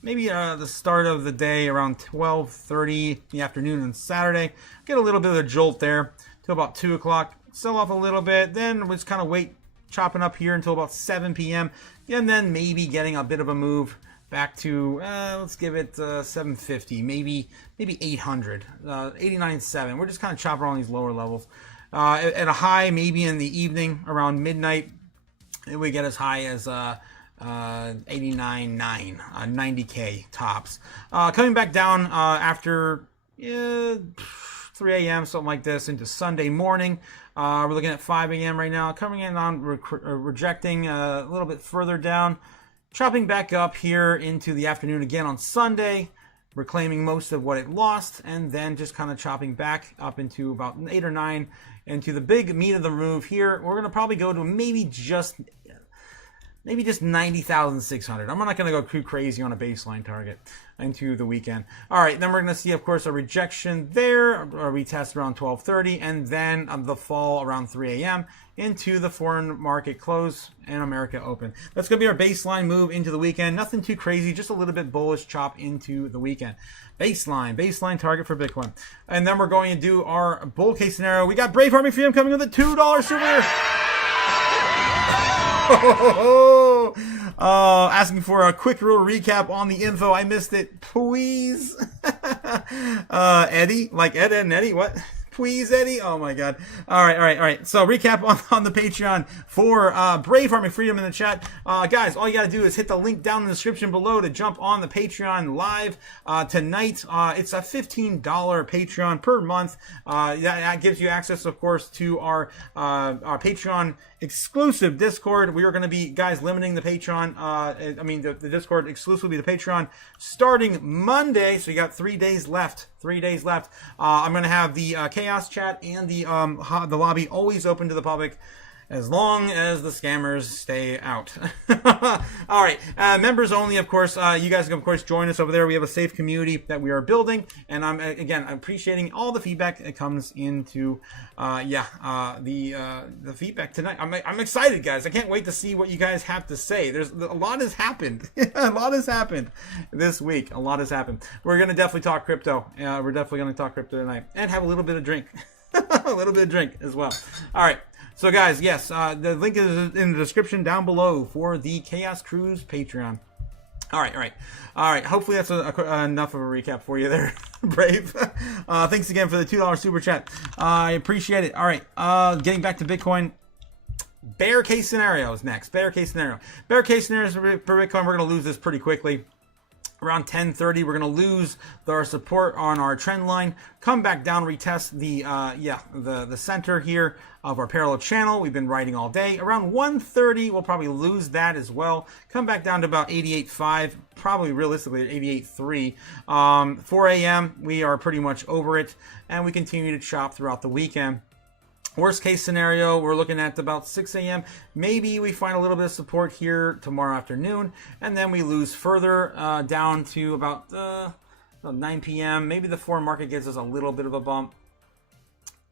maybe the start of the day, around 12:30 in the afternoon on Saturday. Get a little bit of a jolt there till about 2 o'clock. Sell off a little bit, then we'll just kind of wait, chopping up here until about 7 p.m. and then maybe getting a bit of a move back to let's give it 750, maybe 800, 89.7. We're just kind of chopping on these lower levels. At a high, maybe in the evening around midnight, we get as high as 89.9, 90K tops. Coming back down after 3 a.m., something like this, into Sunday morning. We're looking at 5 a.m. right now. Coming in on rejecting a little bit further down. Chopping back up here into the afternoon again on Sunday. Reclaiming most of what it lost, and then just kind of chopping back up into about 8 or 9 into the big meat of the move here. We're going to probably go to maybe just maybe just 90,600. I'm not going to go too crazy on a baseline target into the weekend. All right, then we're going to see, of course, a rejection there, or retest around 12:30, and then the fall around 3 a.m. into the foreign market close and America open. That's going to be our baseline move into the weekend. Nothing too crazy, just a little bit bullish chop into the weekend. Baseline target for Bitcoin. And then we're going to do our bull case scenario. We got Brave Army Freedom coming with a $2 super. Asking for a quick real recap on the info. I missed it. Please. Eddie? Like Ed and Eddie? What? Please, Eddie? Oh my god. All right. So recap on the Patreon for Brave Army Freedom in the chat. Guys, all you gotta do is hit the link down in the description below to jump on the Patreon live tonight. It's a $15 Patreon per month. That gives you access, of course, to our Patreon exclusive Discord. We are going to be, guys, limiting the Patreon, the Discord exclusively to Patreon starting Monday. So you got 3 days left. I'm going to have the Chaos chat and the lobby always open to the public, as long as the scammers stay out. All right, members only, of course. You guys can, of course, join us over there. We have a safe community that we are building, and I'm appreciating all the feedback that comes into the feedback tonight. I'm excited, guys. I can't wait to see what you guys have to say. There's a lot has happened. A lot has happened this week. A lot has happened. We're gonna definitely talk crypto. We're definitely gonna talk crypto tonight, and have a little bit of drink. A little bit of drink as well. All right. So guys, yes, the link is in the description down below for the Chaos Cruise Patreon. All right. Hopefully that's enough of a recap for you there, Brave. Thanks again for the $2 super chat. I appreciate it. All right, getting back to Bitcoin. Bear case scenarios next. Bear case scenarios for Bitcoin. We're going to lose this pretty quickly. Around 10:30, we're going to lose our support on our trend line, come back down, retest the center here of our parallel channel. We've been writing all day. Around 1:30, we'll probably lose that as well. Come back down to about 88.5, probably realistically at 88.3. 4 a.m., we are pretty much over it, and we continue to chop throughout the weekend. Worst case scenario, we're looking at about 6 a.m. Maybe we find a little bit of support here tomorrow afternoon, and then we lose further down to about 9 p.m. Maybe the foreign market gives us a little bit of a bump,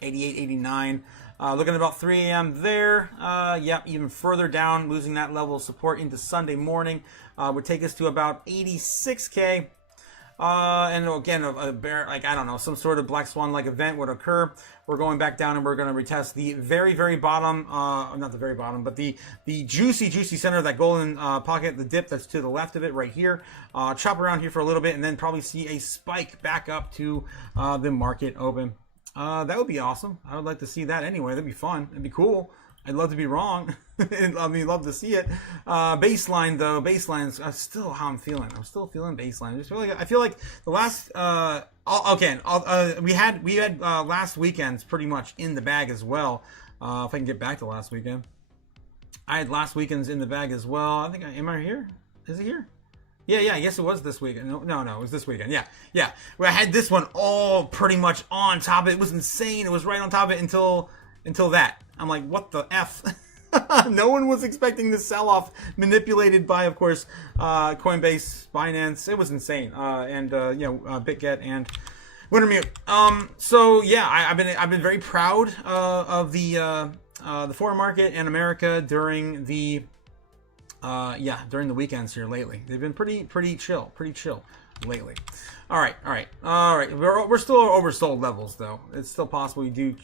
88, 89. Looking at about 3 a.m. there. Even further down, losing that level of support into Sunday morning would take us to about 86K. And again, a bear, like, I don't know, some sort of black swan-like event would occur. We're going back down and we're going to retest the very, very bottom, not the very bottom, but the juicy center of that golden pocket, the dip that's to the left of it right here. Chop around here for a little bit and then probably see a spike back up to the market open. That would be awesome. I would like to see that anyway. That'd be fun. It'd be cool. I'd love to be wrong. Love to see it. Baseline though, baseline's still how I'm feeling. I'm still feeling baseline. I feel like the last we had last weekend's pretty much in the bag as well. If I can get back to last weekend, I had last weekend's in the bag as well. I think am I here? Is it here? Yeah, I guess it was this weekend. No, it was this weekend. Yeah. Well, I had this one all pretty much on top of it. It was insane. It was right on top of it until that. I'm like, what the F? No one was expecting this sell-off, manipulated by, of course, Coinbase, Binance. It was insane. BitGet and Wintermute. I've been very proud of the foreign market and America during the weekends here lately. They've been pretty chill lately. All right. We're still at oversold levels though. It's still possible we do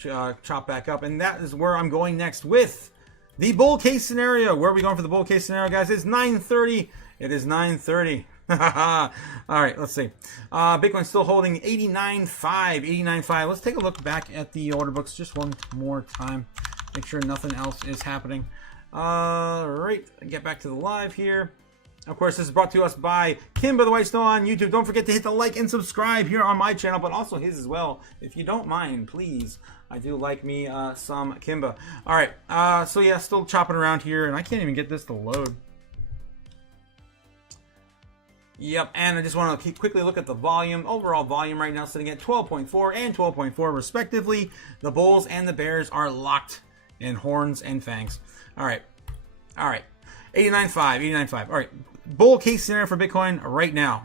chop back up, and that is where I'm going next with the bull case scenario. Where are we going for the bull case scenario, guys? It's 9:30. It is 9:30. All right, let's see. Bitcoin's still holding 89.5. Let's take a look back at the order books just one more time. Make sure nothing else is happening. All right, get back to the live here. Of course, this is brought to us by Kimba the White Snow on YouTube. Don't forget to hit the like and subscribe here on my channel, but also his as well, if you don't mind, please. I do like me some Kimba. All right, still chopping around here, and I can't even get this to load. Yep, and I just want to quickly look at the volume. Overall volume right now sitting at 12.4 and 12.4 respectively. The bulls and the bears are locked in horns and fangs. All right. 89.5, 89.5. All right, bull case scenario for Bitcoin right now.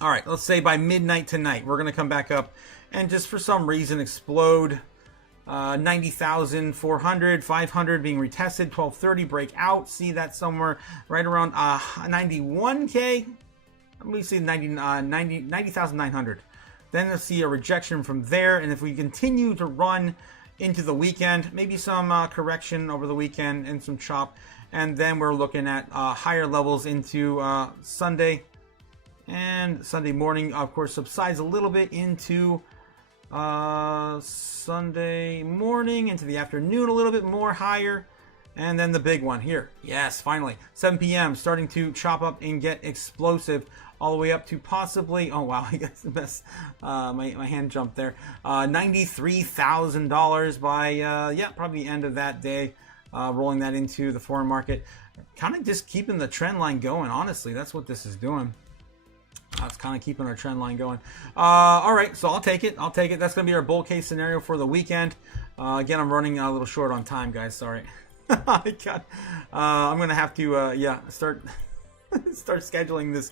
All right, let's say by midnight tonight, we're going to come back up and just for some reason explode. 90,400, 500 being retested, 1230 break out. See that somewhere right around 91K. Let me see 90,900. Then let's see a rejection from there. And if we continue to run into the weekend, maybe some correction over the weekend and some chop. And then we're looking at higher levels into Sunday. And Sunday morning, of course, subsides a little bit into Sunday morning into the afternoon, a little bit more higher, and then the big one here. Yes, finally 7 p.m. starting to chop up and get explosive all the way up to possibly, oh wow, I guess the best, my hand jumped there, $93,000 by yeah, probably the end of that day, rolling that into the foreign market, kind of just keeping the trend line going. Honestly, that's what this is doing. That's kind of keeping our trend line going. All right, so I'll take it. That's going to be our bull case scenario for the weekend. Again, I'm running a little short on time, guys. Sorry. I'm going to have to, yeah, start scheduling this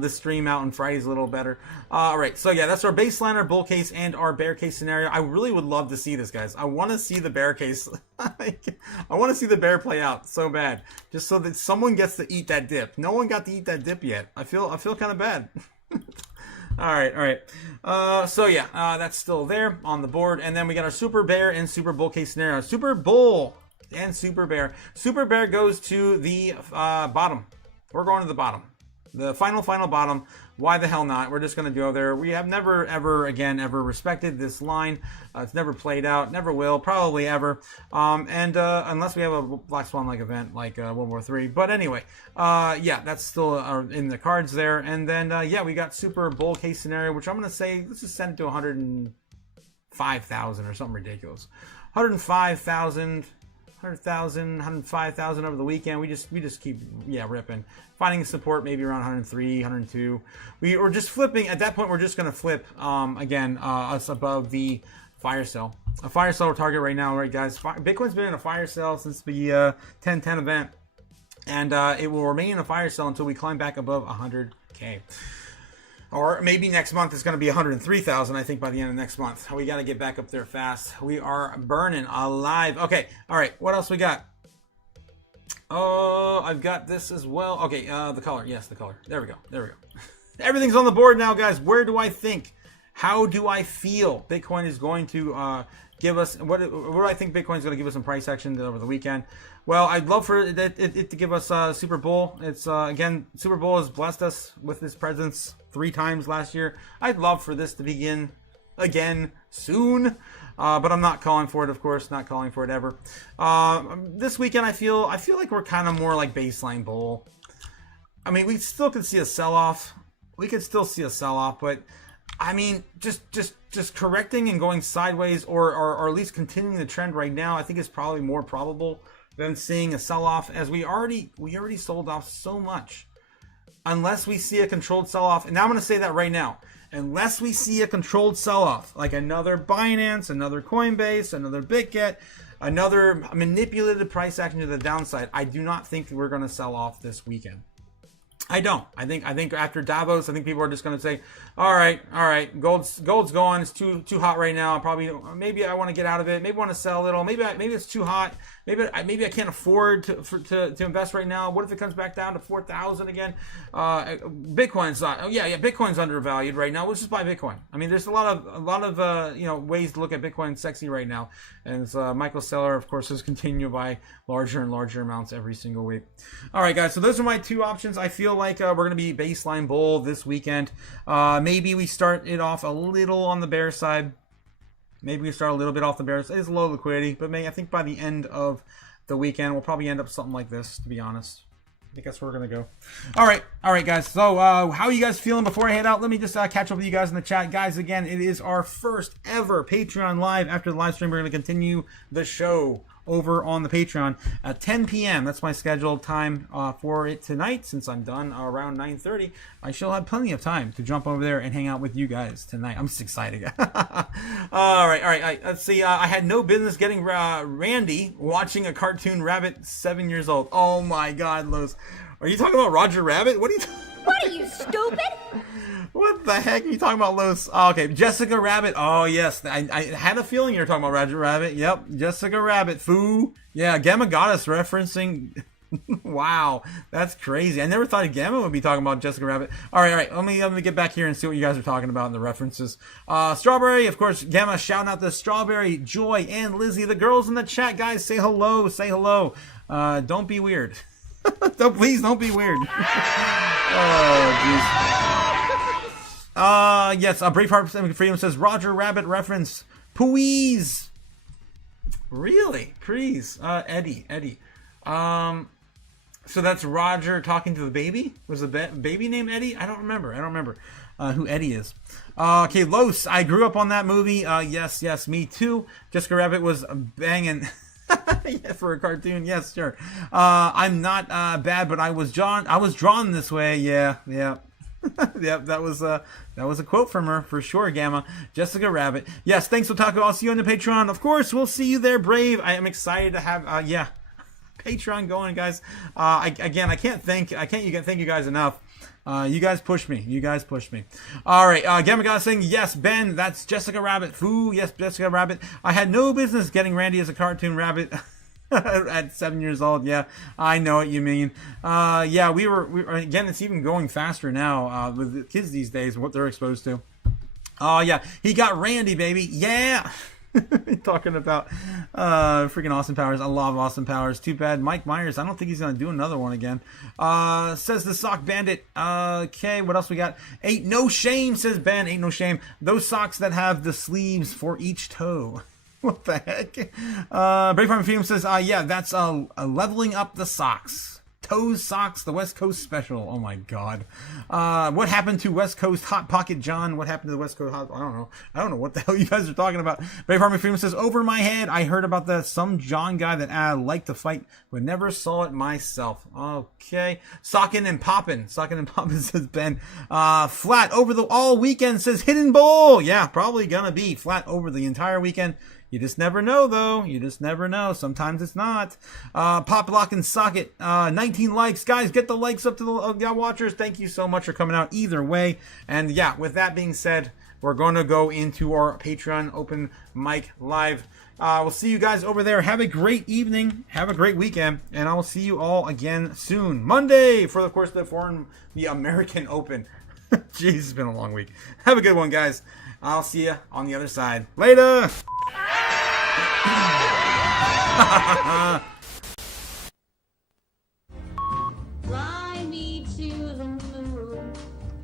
this stream out on Fridays a little better. All right, so yeah, that's our baseline, our bull case, and our bear case scenario. I really would love to see this, guys. I want to see the bear case. I want to see the bear play out so bad, just so that someone gets to eat that dip. No one got to eat that dip yet. I feel kind of bad. All right. So yeah, that's still there on the board, and then we got our super bear and super bull case scenario. Super bull and super bear. Super bear goes to the bottom. We're going to the bottom. The final bottom. Why the hell not? We're just going to go there. We have never, ever respected this line. It's never played out. Never will. Probably ever. Unless we have a Black Swan-like event like World War III. But anyway, yeah, that's still in the cards there. And then, yeah, we got super bull case scenario, which I'm going to say, let's just send it to 105,000 or something ridiculous. 105,000. 100,000, 105,000 over the weekend. We just keep ripping, finding support maybe around 103, 102. We're just flipping at that point. We're just going to flip again us above the fire sale. A fire sale target right now, right, guys? Bitcoin's been in a fire sale since the 1010 event, and it will remain in a fire sale until we climb back above 100K. Or maybe next month it's going to be 103,000, I think, by the end of next month. We got to get back up there fast. We are burning alive. Okay, all right, what else we got? Oh, I've got this as well. Okay, the color. Yes, the color. There we go. Everything's on the board now, guys. Where do I think? How do I feel Bitcoin is going to give us? What do I think Bitcoin is going to give us in price action over the weekend? Well, I'd love for it to give us Super Bull. It's again, Super Bull has blessed us with this presence 3 times last year. I'd love for this to begin again soon, but I'm not calling for it, of course. Not calling for it ever. This weekend, I feel like we're kind of more like baseline bull. I mean, we still could see a sell-off. We could still see a sell-off, but I mean, just correcting and going sideways, or at least continuing the trend right now, I think is probably more probable than seeing a sell-off, as we already sold off so much. Unless we see a controlled sell-off, and now I'm going to say that right now, unless we see a controlled sell-off, like another Binance, another Coinbase, another BitGet, another manipulated price action to the downside, I do not think we're going to sell off this weekend. I don't. I think after Davos, I think people are just going to say, all right, gold's going. It's too hot right now. Maybe I want to get out of it. Maybe I want to sell a little. Maybe it's too hot. Maybe I can't afford to invest right now. What if it comes back down to 4,000 again? Bitcoin's not. Oh yeah, Bitcoin's undervalued right now. Let's just buy Bitcoin. I mean, there's a lot of ways to look at Bitcoin sexy right now. And Michael Saylor, of course, is continuing to buy larger and larger amounts every single week. All right, guys. So those are my 2 options. I feel like we're going to be baseline bull this weekend. Maybe we start it off a little on the bear side. Maybe we start a little bit off the bear side. It's low liquidity, but I think by the end of the weekend, we'll probably end up something like this, to be honest. I think that's where we're going to go. All right, guys. So how are you guys feeling before I head out? Let me just catch up with you guys in the chat. Guys, again, it is our first ever Patreon live. After the live stream, we're going to continue the show over on the Patreon at 10 p.m. That's my scheduled time for it tonight. Since I'm done around 9:30, I shall have plenty of time to jump over there and hang out with you guys tonight. I'm just excited. All right. Let's see. I had no business getting Randy watching a cartoon rabbit 7 years old. Oh my God, Los. Are you talking about Roger Rabbit? What are you What are you, stupid? What the heck are you talking about, Los? Oh, okay, Jessica Rabbit. Oh, yes. I had a feeling you were talking about Roger Rabbit. Yep, Jessica Rabbit. Foo. Yeah, Gamma Goddess referencing. Wow, that's crazy. I never thought Gamma would be talking about Jessica Rabbit. All right. Let me get back here and see what you guys are talking about in the references. Strawberry, of course, Gamma shouting out to Strawberry, Joy, and Lizzie. The girls in the chat, guys, say hello. Say hello. Don't be weird. Please don't be weird. Oh, jeez. Yes, Braveheart Freedom says Roger Rabbit reference. Please. Really? Please. Eddie. So that's Roger talking to the baby? Was the baby named Eddie? I don't remember who Eddie is. Okay, Los, I grew up on that movie. Yes, me too. Jessica Rabbit was banging. Yeah, for a cartoon, yes, sure. I'm not bad, but I was drawn this way. Yeah. Yep, that was a quote from her for sure. Gamma, Jessica Rabbit. Yes, thanks, Otaku. I'll see you on the Patreon. Of course, we'll see you there, Brave. I am excited to have Patreon going, guys. I can't thank you guys enough. You guys push me. All right. Gamma God's saying, yes, Ben, that's Jessica Rabbit. Foo, yes, Jessica Rabbit. I had no business getting Randy as a cartoon rabbit at 7 years old. Yeah, I know what you mean. Yeah, we were again, it's even going faster now with the kids these days, what they're exposed to. Oh, yeah, he got Randy, baby. Yeah. Talking about freaking Austin Powers. I love Austin Powers. Too bad Mike Myers, I don't think he's gonna do another one again. Says the sock bandit. Okay, what else we got? Ain't no shame, says Ben. Ain't no shame. Those socks that have the sleeves for each toe. What the heck? Braveheart Freedom says, yeah, that's leveling up the socks. Toes Socks, the West Coast special. Oh my God. What happened to West Coast Hot Pocket John? What happened to the West Coast Hot? I don't know what the hell you guys are talking about. Brave Army Freedom says, over my head. I heard about some John guy that liked to fight, but never saw it myself. Okay. Sockin' and Poppin' says Ben. Flat over the all weekend, says Hidden Bowl. Yeah, probably gonna be flat over the entire weekend. You just never know, though. You just never know. Sometimes it's not. Pop, Lock, and Socket. 19 likes. Guys, get the likes up to the watchers. Thank you so much for coming out either way. And yeah, with that being said, we're going to go into our Patreon Open Mic Live. We'll see you guys over there. Have a great evening. Have a great weekend. And I will see you all again soon. Monday for, of course, the American Open. Jeez, it's been a long week. Have a good one, guys. I'll see you on the other side. Later! Fly me to the moon,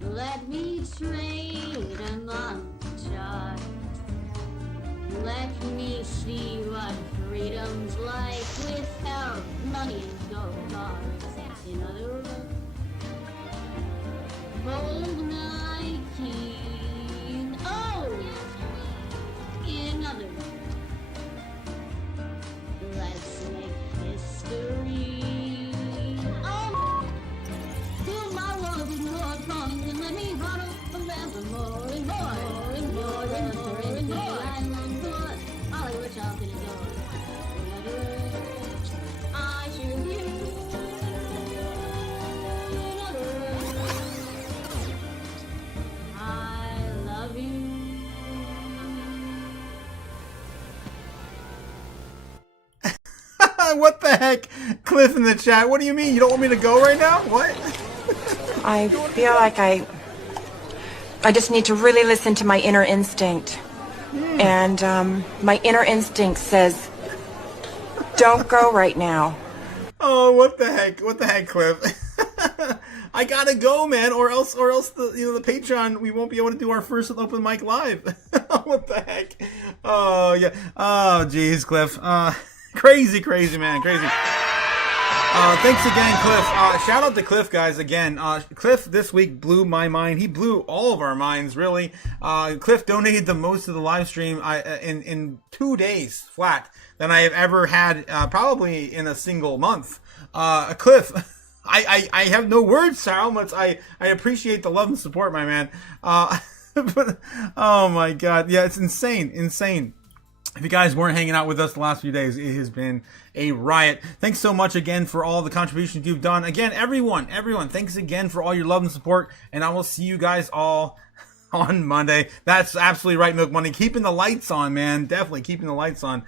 let me trade among the stars. Let me see what freedom's like without money and gold bars. In other words, hold my king. Oh! In other words, let's make history. Oh, fill my world with more songs and let me bottle forevermore and more and more and more and more and more. Hollywood talking and more. In other words, I choose you. In other words, I love you. What the heck? Cliff in the chat. What do you mean? You don't want me to go right now? What? I feel like I just need to really listen to my inner instinct. And my inner instinct says, don't go right now. Oh, what the heck? What the heck, Cliff? I gotta go, man, or else the Patreon, we won't be able to do our first open mic live. What the heck? Oh yeah. Oh geez, Cliff. Crazy, man, crazy. Thanks again, Cliff. Shout out to Cliff, guys. Again, Cliff this week blew my mind. He blew all of our minds, really. Cliff donated the most of the live stream in 2 days flat than I have ever had, probably in a single month. Cliff, I have no words for how much I appreciate the love and support, my man. But, oh my God, yeah, it's insane. If you guys weren't hanging out with us the last few days, it has been a riot. Thanks so much again for all the contributions you've done. Again, everyone, thanks again for all your love and support. And I will see you guys all on Monday. That's absolutely right, Milk Money. Keeping the lights on, man. Definitely keeping the lights on,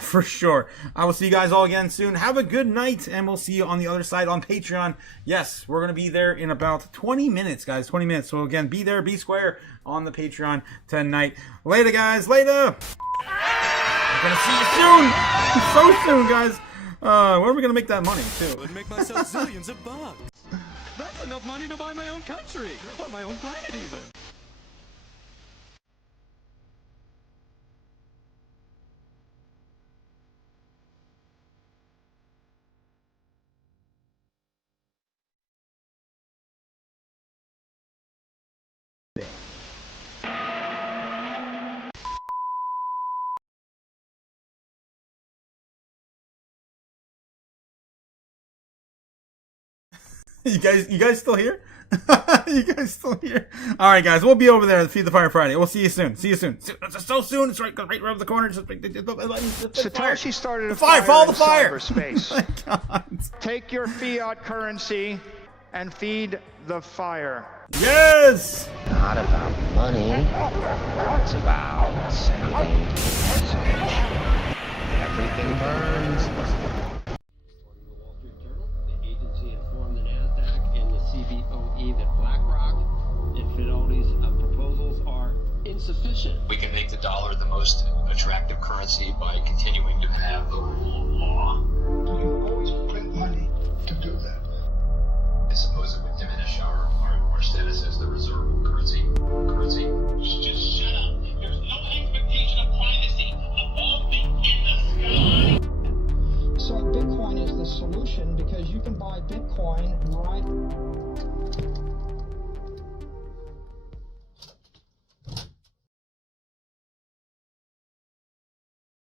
for sure. I will see you guys all again soon. Have a good night, and we'll see you on the other side on Patreon. Yes, we're going to be there in about 20 minutes, guys. 20 minutes. So again, be there, be square on the Patreon tonight. Later, guys. Later. I'm gonna see you soon. So soon, guys. Where are we gonna make that money, too? Would make myself zillions of bucks. That's enough money to buy my own country, or my own planet even. You guys still here? You guys still here? All right, guys, we'll be over there at Feed the Fire Friday. We'll see you soon. So soon. It's right around the corner. Satoshi started a fire. Follow the in fire. cyberspace. My God. Take your fiat currency and feed the fire. Yes. Not about money. It's about sending message. Everything burns. CBOE that BlackRock and Fidelity's proposals are insufficient. We can make the dollar the most attractive currency by continuing to have the rule of law. You always print money to do that. I suppose it would diminish our status as the reserve currency.